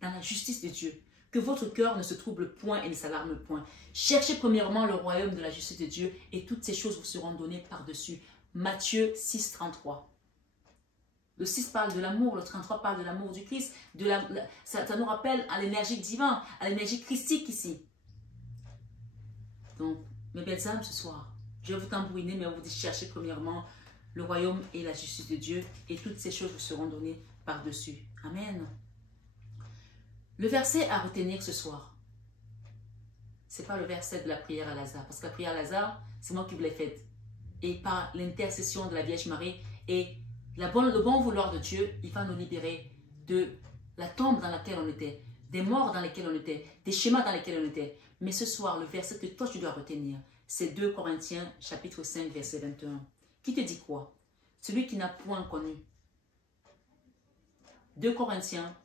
Dans la justice de Dieu. Que votre cœur ne se trouble point et ne s'alarme point. Cherchez premièrement le royaume de la justice de Dieu et toutes ces choses vous seront données par-dessus. Matthieu 6, 33. Le 6 parle de l'amour, le 33 parle de l'amour du Christ. Ça nous rappelle à l'énergie divine, à l'énergie christique ici. Donc, mes belles âmes, ce soir, je vais vous tambouiner, mais on vous dit cherchez premièrement le royaume et la justice de Dieu et toutes ces choses vous seront données par-dessus. Amen. Le verset à retenir ce soir, ce n'est pas le verset de la prière à Lazare, parce que la prière à Lazare, c'est moi qui vous l'ai faite. Et par l'intercession de la Vierge Marie et le bon vouloir de Dieu, il va nous libérer de la tombe dans laquelle on était, des morts dans lesquels on était, des schémas dans lesquels on était. Mais ce soir, le verset que toi tu dois retenir, c'est 2 Corinthiens chapitre 5 verset 21. Qui te dit quoi? Celui qui n'a point connu. 2 Corinthiens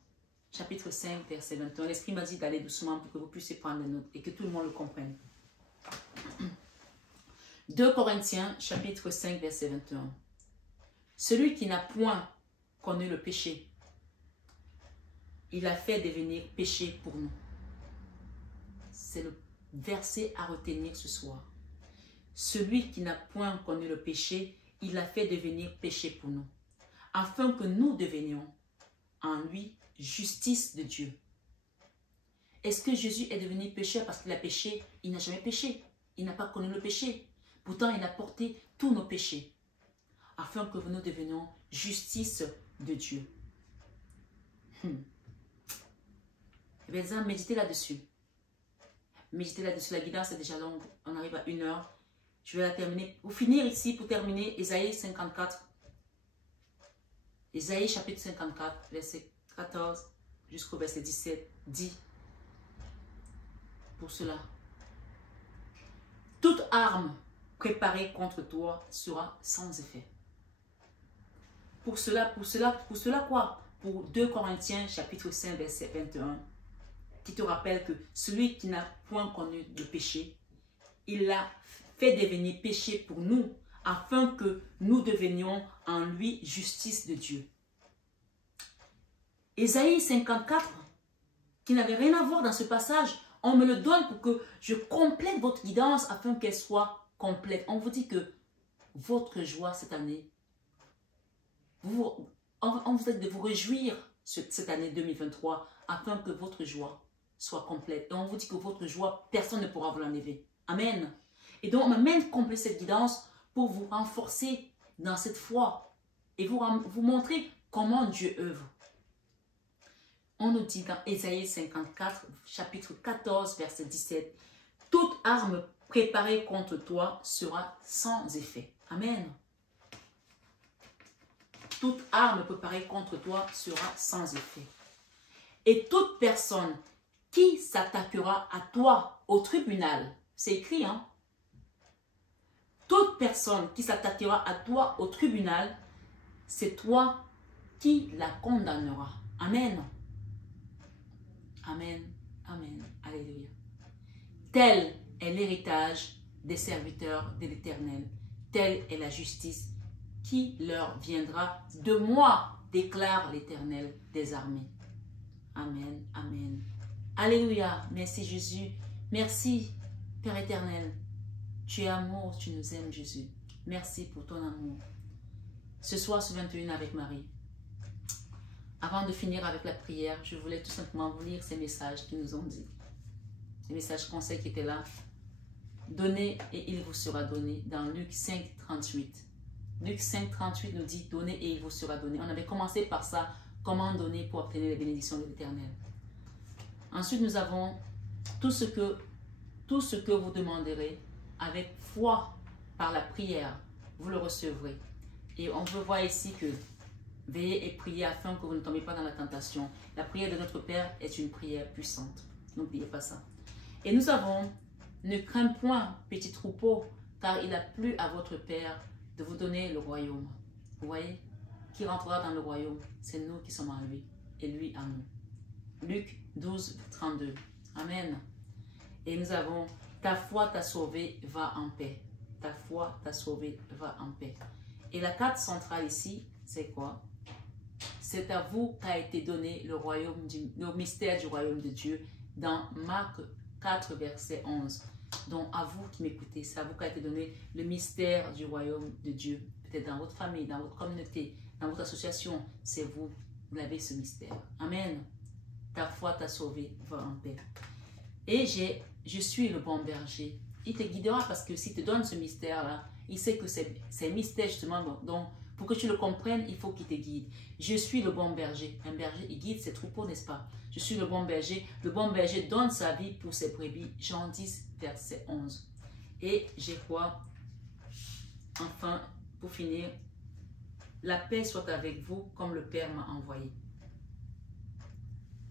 chapitre 5 verset 21. L'Esprit m'a dit d'aller doucement pour que vous puissiez prendre des notes et que tout le monde le comprenne. 2 Corinthiens chapitre 5 verset 21. Celui qui n'a point connu le péché, il a fait devenir péché pour nous. C'est le verset à retenir ce soir. Celui qui n'a point connu le péché, il a fait devenir péché pour nous, afin que nous devenions en lui justice de Dieu. Est-ce que Jésus est devenu pécheur parce qu'il a péché? Il n'a jamais péché. Il n'a pas connu le péché. Pourtant, il a porté tous nos péchés, afin que nous devenions justice de Dieu. Eh bien, méditez là-dessus. Méditez là-dessus. La guidance est déjà longue. On arrive à 1 heure. Je vais la terminer. Pour finir ici, pour terminer, Ésaïe 54. Ésaïe chapitre 54, verset 14 jusqu'au verset 17, dit pour cela: toute arme préparée contre toi sera sans effet. Pour cela quoi? Pour 2 Corinthiens chapitre 5 verset 21, qui te rappelle que celui qui n'a point connu le péché, il l'a fait devenir péché pour nous, afin que nous devenions en lui justice de Dieu. Ésaïe 54, qui n'avait rien à voir dans ce passage, on me le donne pour que je complète votre guidance afin qu'elle soit complète. On vous dit que votre joie cette année, on vous dit de vous réjouir cette année 2023 afin que votre joie soit complète. Et on vous dit que votre joie, personne ne pourra vous l'enlever. Amen. Et donc, on m'amène compléter cette guidance pour vous renforcer dans cette foi et vous montrer comment Dieu œuvre. On nous dit dans Ésaïe 54, chapitre 14, verset 17, « Toute arme préparée contre toi sera sans effet. » Amen. Toute arme préparée contre toi sera sans effet. Et toute personne qui s'attaquera à toi au tribunal, c'est écrit, hein? Toute personne qui s'attaquera à toi au tribunal, c'est toi qui la condamnera. Amen. Amen. Amen. Alléluia. Tel est l'héritage des serviteurs de l'Éternel. Telle est la justice qui leur viendra de moi, déclare l'Éternel des armées. Amen. Amen. Alléluia. Merci Jésus. Merci Père éternel. Tu es amour, tu nous aimes Jésus. Merci pour ton amour. Ce soir, ce 21 avec Marie. Avant de finir avec la prière, je voulais tout simplement vous lire ces messages qui nous ont dit. Ces messages conseils qui étaient là. Donnez et il vous sera donné dans Luc 5, 38. Luc 5, 38 nous dit donnez et il vous sera donné. On avait commencé par ça. Comment donner pour obtenir les bénédictions de l'Éternel. Ensuite, nous avons tout ce que vous demanderez avec foi par la prière, vous le recevrez. Et on peut voir ici que veillez et priez afin que vous ne tombiez pas dans la tentation. La prière de notre Père est une prière puissante. N'oubliez pas ça. Et nous avons, ne crains point, petit troupeau, car il a plu à votre Père de vous donner le royaume. Vous voyez, qui rentrera dans le royaume, c'est nous qui sommes en lui, et lui en nous. Luc 12, 32. Amen. Et nous avons, ta foi t'a sauvé, va en paix. Ta foi t'a sauvé, va en paix. Et la carte centrale ici, c'est quoi? C'est à vous qu'a été donné le mystère du royaume de Dieu dans Marc 4, verset 11. Donc à vous qui m'écoutez, c'est à vous qu'a été donné le mystère du royaume de Dieu. Peut-être dans votre famille, dans votre communauté, dans votre association, c'est vous, vous avez ce mystère. Amen. Ta foi t'a sauvé, va en paix. Et je suis le bon berger. Il te guidera parce que s'il te donne ce mystère-là, il sait que c'est un mystère justement. Donc, pour que tu le comprennes, il faut qu'il te guide. Je suis le bon berger. Un berger, il guide ses troupeaux, n'est-ce pas? Je suis le bon berger. Le bon berger donne sa vie pour ses brebis. Jean 10, verset 11. Et j'ai quoi? Enfin, pour finir, la paix soit avec vous comme le Père m'a envoyé.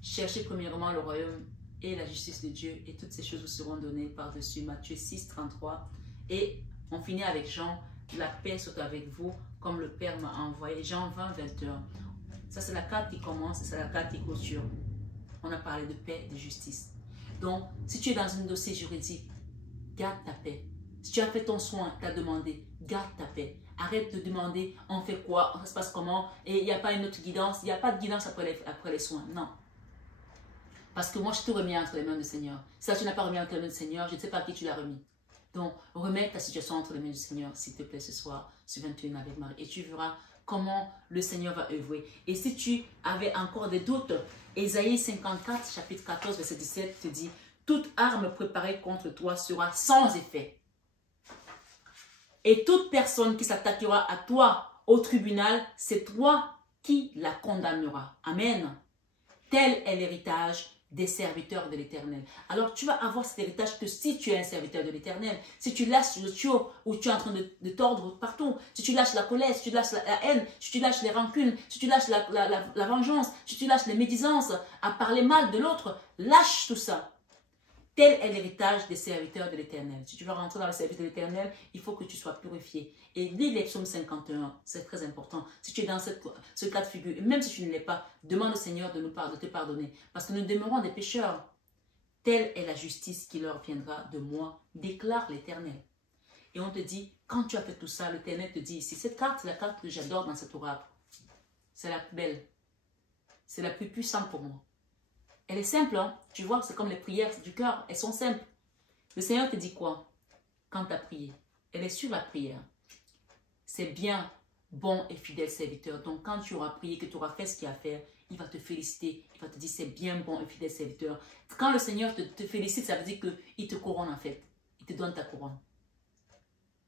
Cherchez premièrement le royaume et la justice de Dieu et toutes ces choses vous seront données par-dessus. Matthieu 6, 33. Et on finit avec Jean, la paix soit avec vous comme le Père m'a envoyé. Jean 20, 21. Ça c'est la carte qui commence et c'est la carte qui clôture. On a parlé de paix, de justice. Donc, si tu es dans un dossier juridique, garde ta paix. Si tu as fait ton soin, tu as demandé, garde ta paix. Arrête de demander, on fait quoi, ça se passe comment, et il n'y a pas une autre guidance. Il n'y a pas de guidance après les soins, non. Parce que moi, je te remets entre les mains du Seigneur. Si tu n'as pas remis entre les mains du Seigneur, je ne sais pas à qui tu l'as remis. Donc, remets ta situation entre les mains du Seigneur, s'il te plaît, ce soir, ce 21 avec Marie. Et tu verras comment le Seigneur va œuvrer. Et si tu avais encore des doutes, Ésaïe 54, chapitre 14, verset 17, te dit, toute arme préparée contre toi sera sans effet. Et toute personne qui s'attaquera à toi au tribunal, c'est toi qui la condamneras. Amen. Tel est l'héritage des serviteurs de l'Éternel. Alors tu vas avoir cet héritage que si tu es un serviteur de l'Éternel, si tu lâches le tuyau où tu es en train de tordre partout, si tu lâches la colère, si tu lâches la haine, si tu lâches les rancunes, si tu lâches la vengeance, si tu lâches les médisances, à parler mal de l'autre, lâche tout ça. Tel est l'héritage des serviteurs de l'Éternel. Si tu veux rentrer dans le service de l'Éternel, il faut que tu sois purifié. Et lis les psaumes 51, c'est très important. Si tu es dans ce cas de figure, et même si tu ne l'es pas, demande au Seigneur de te pardonner. Parce que nous demeurons des pécheurs. Telle est la justice qui leur viendra de moi, déclare l'Éternel. Et on te dit, quand tu as fait tout ça, l'Éternel te dit ici, cette carte, c'est la carte que j'adore dans cet oracle. C'est la plus belle. c'est la plus puissante pour moi. Elle est simple, hein? Tu vois, c'est comme les prières du cœur, elles sont simples. Le Seigneur te dit quoi quand tu as prié? Elle est sur la prière. C'est bien, bon et fidèle serviteur. Donc quand tu auras prié, que tu auras fait ce qu'il y a à faire, il va te féliciter. Il va te dire c'est bien, bon et fidèle serviteur. Quand le Seigneur te félicite, ça veut dire qu'il te couronne en fait. Il te donne ta couronne.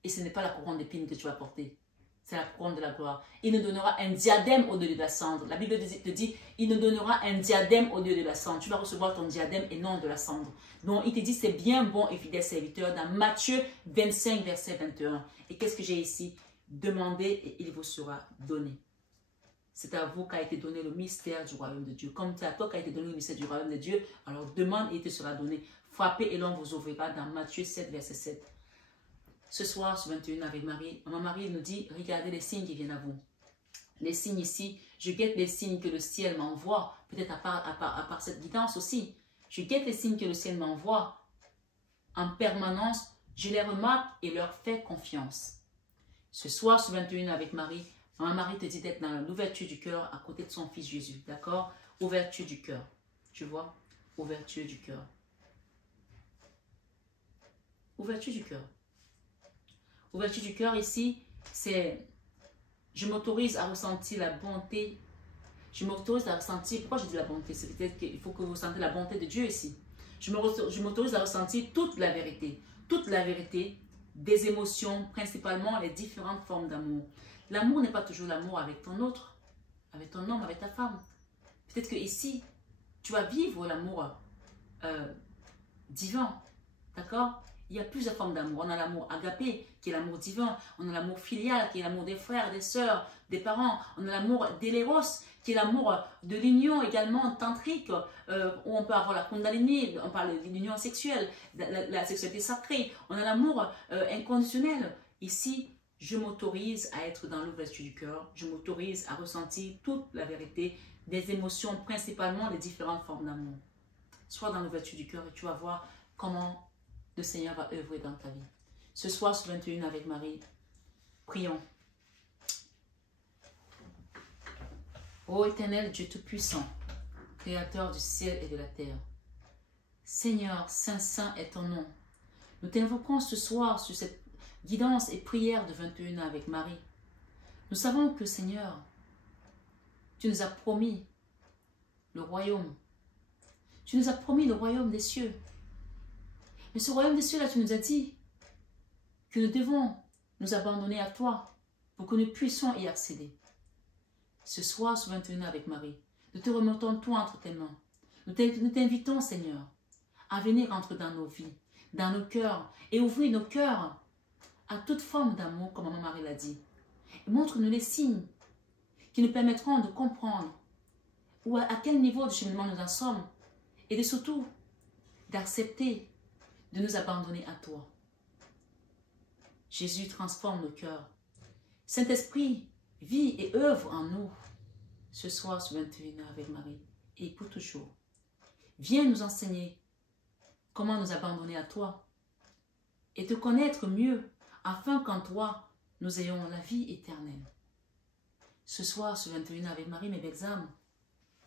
Et ce n'est pas la couronne d'épines que tu vas porter. C'est la couronne de la gloire. Il nous donnera un diadème au lieu de la cendre. La Bible te dit, il nous donnera un diadème au lieu de la cendre. Tu vas recevoir ton diadème et non de la cendre. Donc, il te dit, c'est bien, bon et fidèle serviteur dans Matthieu 25, verset 21. Et qu'est-ce que j'ai ici? Demandez et il vous sera donné. C'est à vous qu'a été donné le mystère du royaume de Dieu. Comme c'est à toi qu'a été donné le mystère du royaume de Dieu, alors demande et il te sera donné. Frappez et l'on vous ouvrira dans Matthieu 7, verset 7. Ce soir, sur 21 avec Marie, Maman Marie nous dit, regardez les signes qui viennent à vous. Les signes ici, je guette les signes que le ciel m'envoie, peut-être à part cette guidance aussi. Je guette les signes que le ciel m'envoie en permanence, je les remarque et leur fais confiance. Ce soir, sur 21 avec Marie, Maman Marie te dit d'être dans l'ouverture du cœur à côté de son fils Jésus, d'accord? Ouverture du cœur, tu vois? Ouverture du cœur. Ouverture du cœur. Ouverture du cœur ici, c'est je m'autorise à ressentir la bonté. Je m'autorise à ressentir, pourquoi je dis la bonté? C'est peut-être qu'il faut que vous ressentez la bonté de Dieu ici. Je m'autorise à ressentir toute la vérité des émotions, principalement les différentes formes d'amour. L'amour n'est pas toujours l'amour avec ton autre, avec ton homme, avec ta femme. Peut-être que ici, tu vas vivre l'amour divin, d'accord? Il y a plusieurs formes d'amour. On a l'amour agapé, qui est l'amour divin. On a l'amour filial, qui est l'amour des frères, des sœurs, des parents. On a l'amour d'éléros, qui est l'amour de l'union également tantrique, où on peut avoir la kundalini, on parle de l'union sexuelle, la sexualité sacrée. On a l'amour inconditionnel. Ici, je m'autorise à être dans l'ouverture du cœur. Je m'autorise à ressentir toute la vérité des émotions, principalement les différentes formes d'amour. Sois dans l'ouverture du cœur et tu vas voir comment le Seigneur va œuvrer dans ta vie. Ce soir, sur 21 avec Marie, prions. Ô éternel Dieu Tout-Puissant, Créateur du ciel et de la terre, Seigneur, Saint est ton nom. Nous t'invoquons ce soir sur cette guidance et prière de 21 avec Marie. Nous savons que, Seigneur, tu nous as promis le royaume. Tu nous as promis le royaume des cieux. Mais ce royaume des cieux-là, tu nous as dit que nous devons nous abandonner à toi pour que nous puissions y accéder. Ce soir, sur 21 avec Marie, nous te remettons tout entre tes mains. Nous t'invitons, Seigneur, à venir entrer dans nos vies, dans nos cœurs, et ouvrir nos cœurs à toute forme d'amour, comme Maman Marie l'a dit. Montre-nous les signes qui nous permettront de comprendre à quel niveau de cheminement nous en sommes, et surtout d'accepter de nous abandonner à toi. Jésus transforme nos cœurs. Saint-Esprit, vis et œuvre en nous ce soir sur 21 avec Marie et pour toujours. Viens nous enseigner comment nous abandonner à toi et te connaître mieux afin qu'en toi nous ayons la vie éternelle. Ce soir sur 21 avec Marie, mes belles âmes,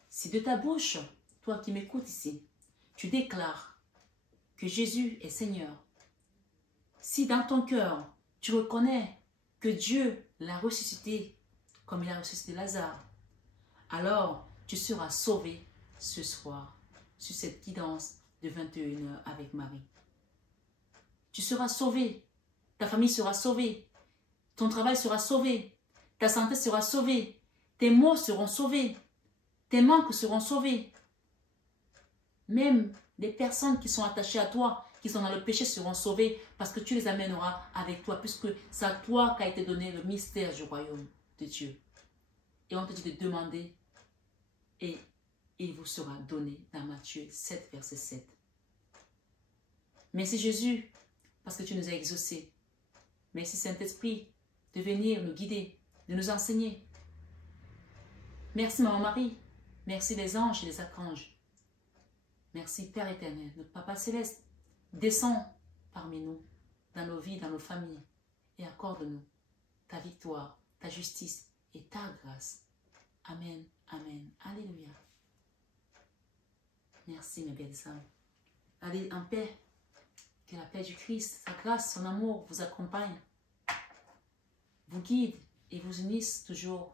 si de ta bouche, toi qui m'écoutes ici, tu déclares que Jésus est Seigneur. Si dans ton cœur, tu reconnais que Dieu l'a ressuscité comme il a ressuscité Lazare, alors tu seras sauvé ce soir sur cette guidance de 21h avec Marie. Tu seras sauvé, ta famille sera sauvée, ton travail sera sauvé, ta santé sera sauvée, tes maux seront sauvés, tes manques seront sauvés. Même les personnes qui sont attachées à toi, qui sont dans le péché, seront sauvées parce que tu les amèneras avec toi, puisque c'est à toi qu'a été donné le mystère du royaume de Dieu. Et on te dit de demander et il vous sera donné dans Matthieu 7, verset 7. Merci Jésus, parce que tu nous as exaucés. Merci Saint-Esprit de venir nous guider, de nous enseigner. Merci Maman Marie, merci les anges et les archanges. Merci Père éternel, notre Papa céleste, descends parmi nous, dans nos vies, dans nos familles, et accorde-nous ta victoire, ta justice et ta grâce. Amen, amen, alléluia. Merci, mes belles âmes. Allez en paix. Que la paix du Christ, sa grâce, son amour vous accompagne, vous guide et vous unisse toujours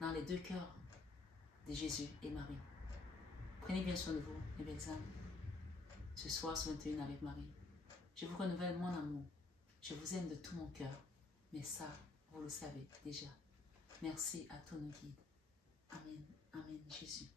dans les deux cœurs de Jésus et Marie. Prenez bien soin de vous, mes belles âmes. Ce soir, ce 21 avec Marie, je vous renouvelle mon amour. Je vous aime de tout mon cœur. Mais ça, vous le savez déjà. Merci à tous nos guides. Amen. Amen, Jésus.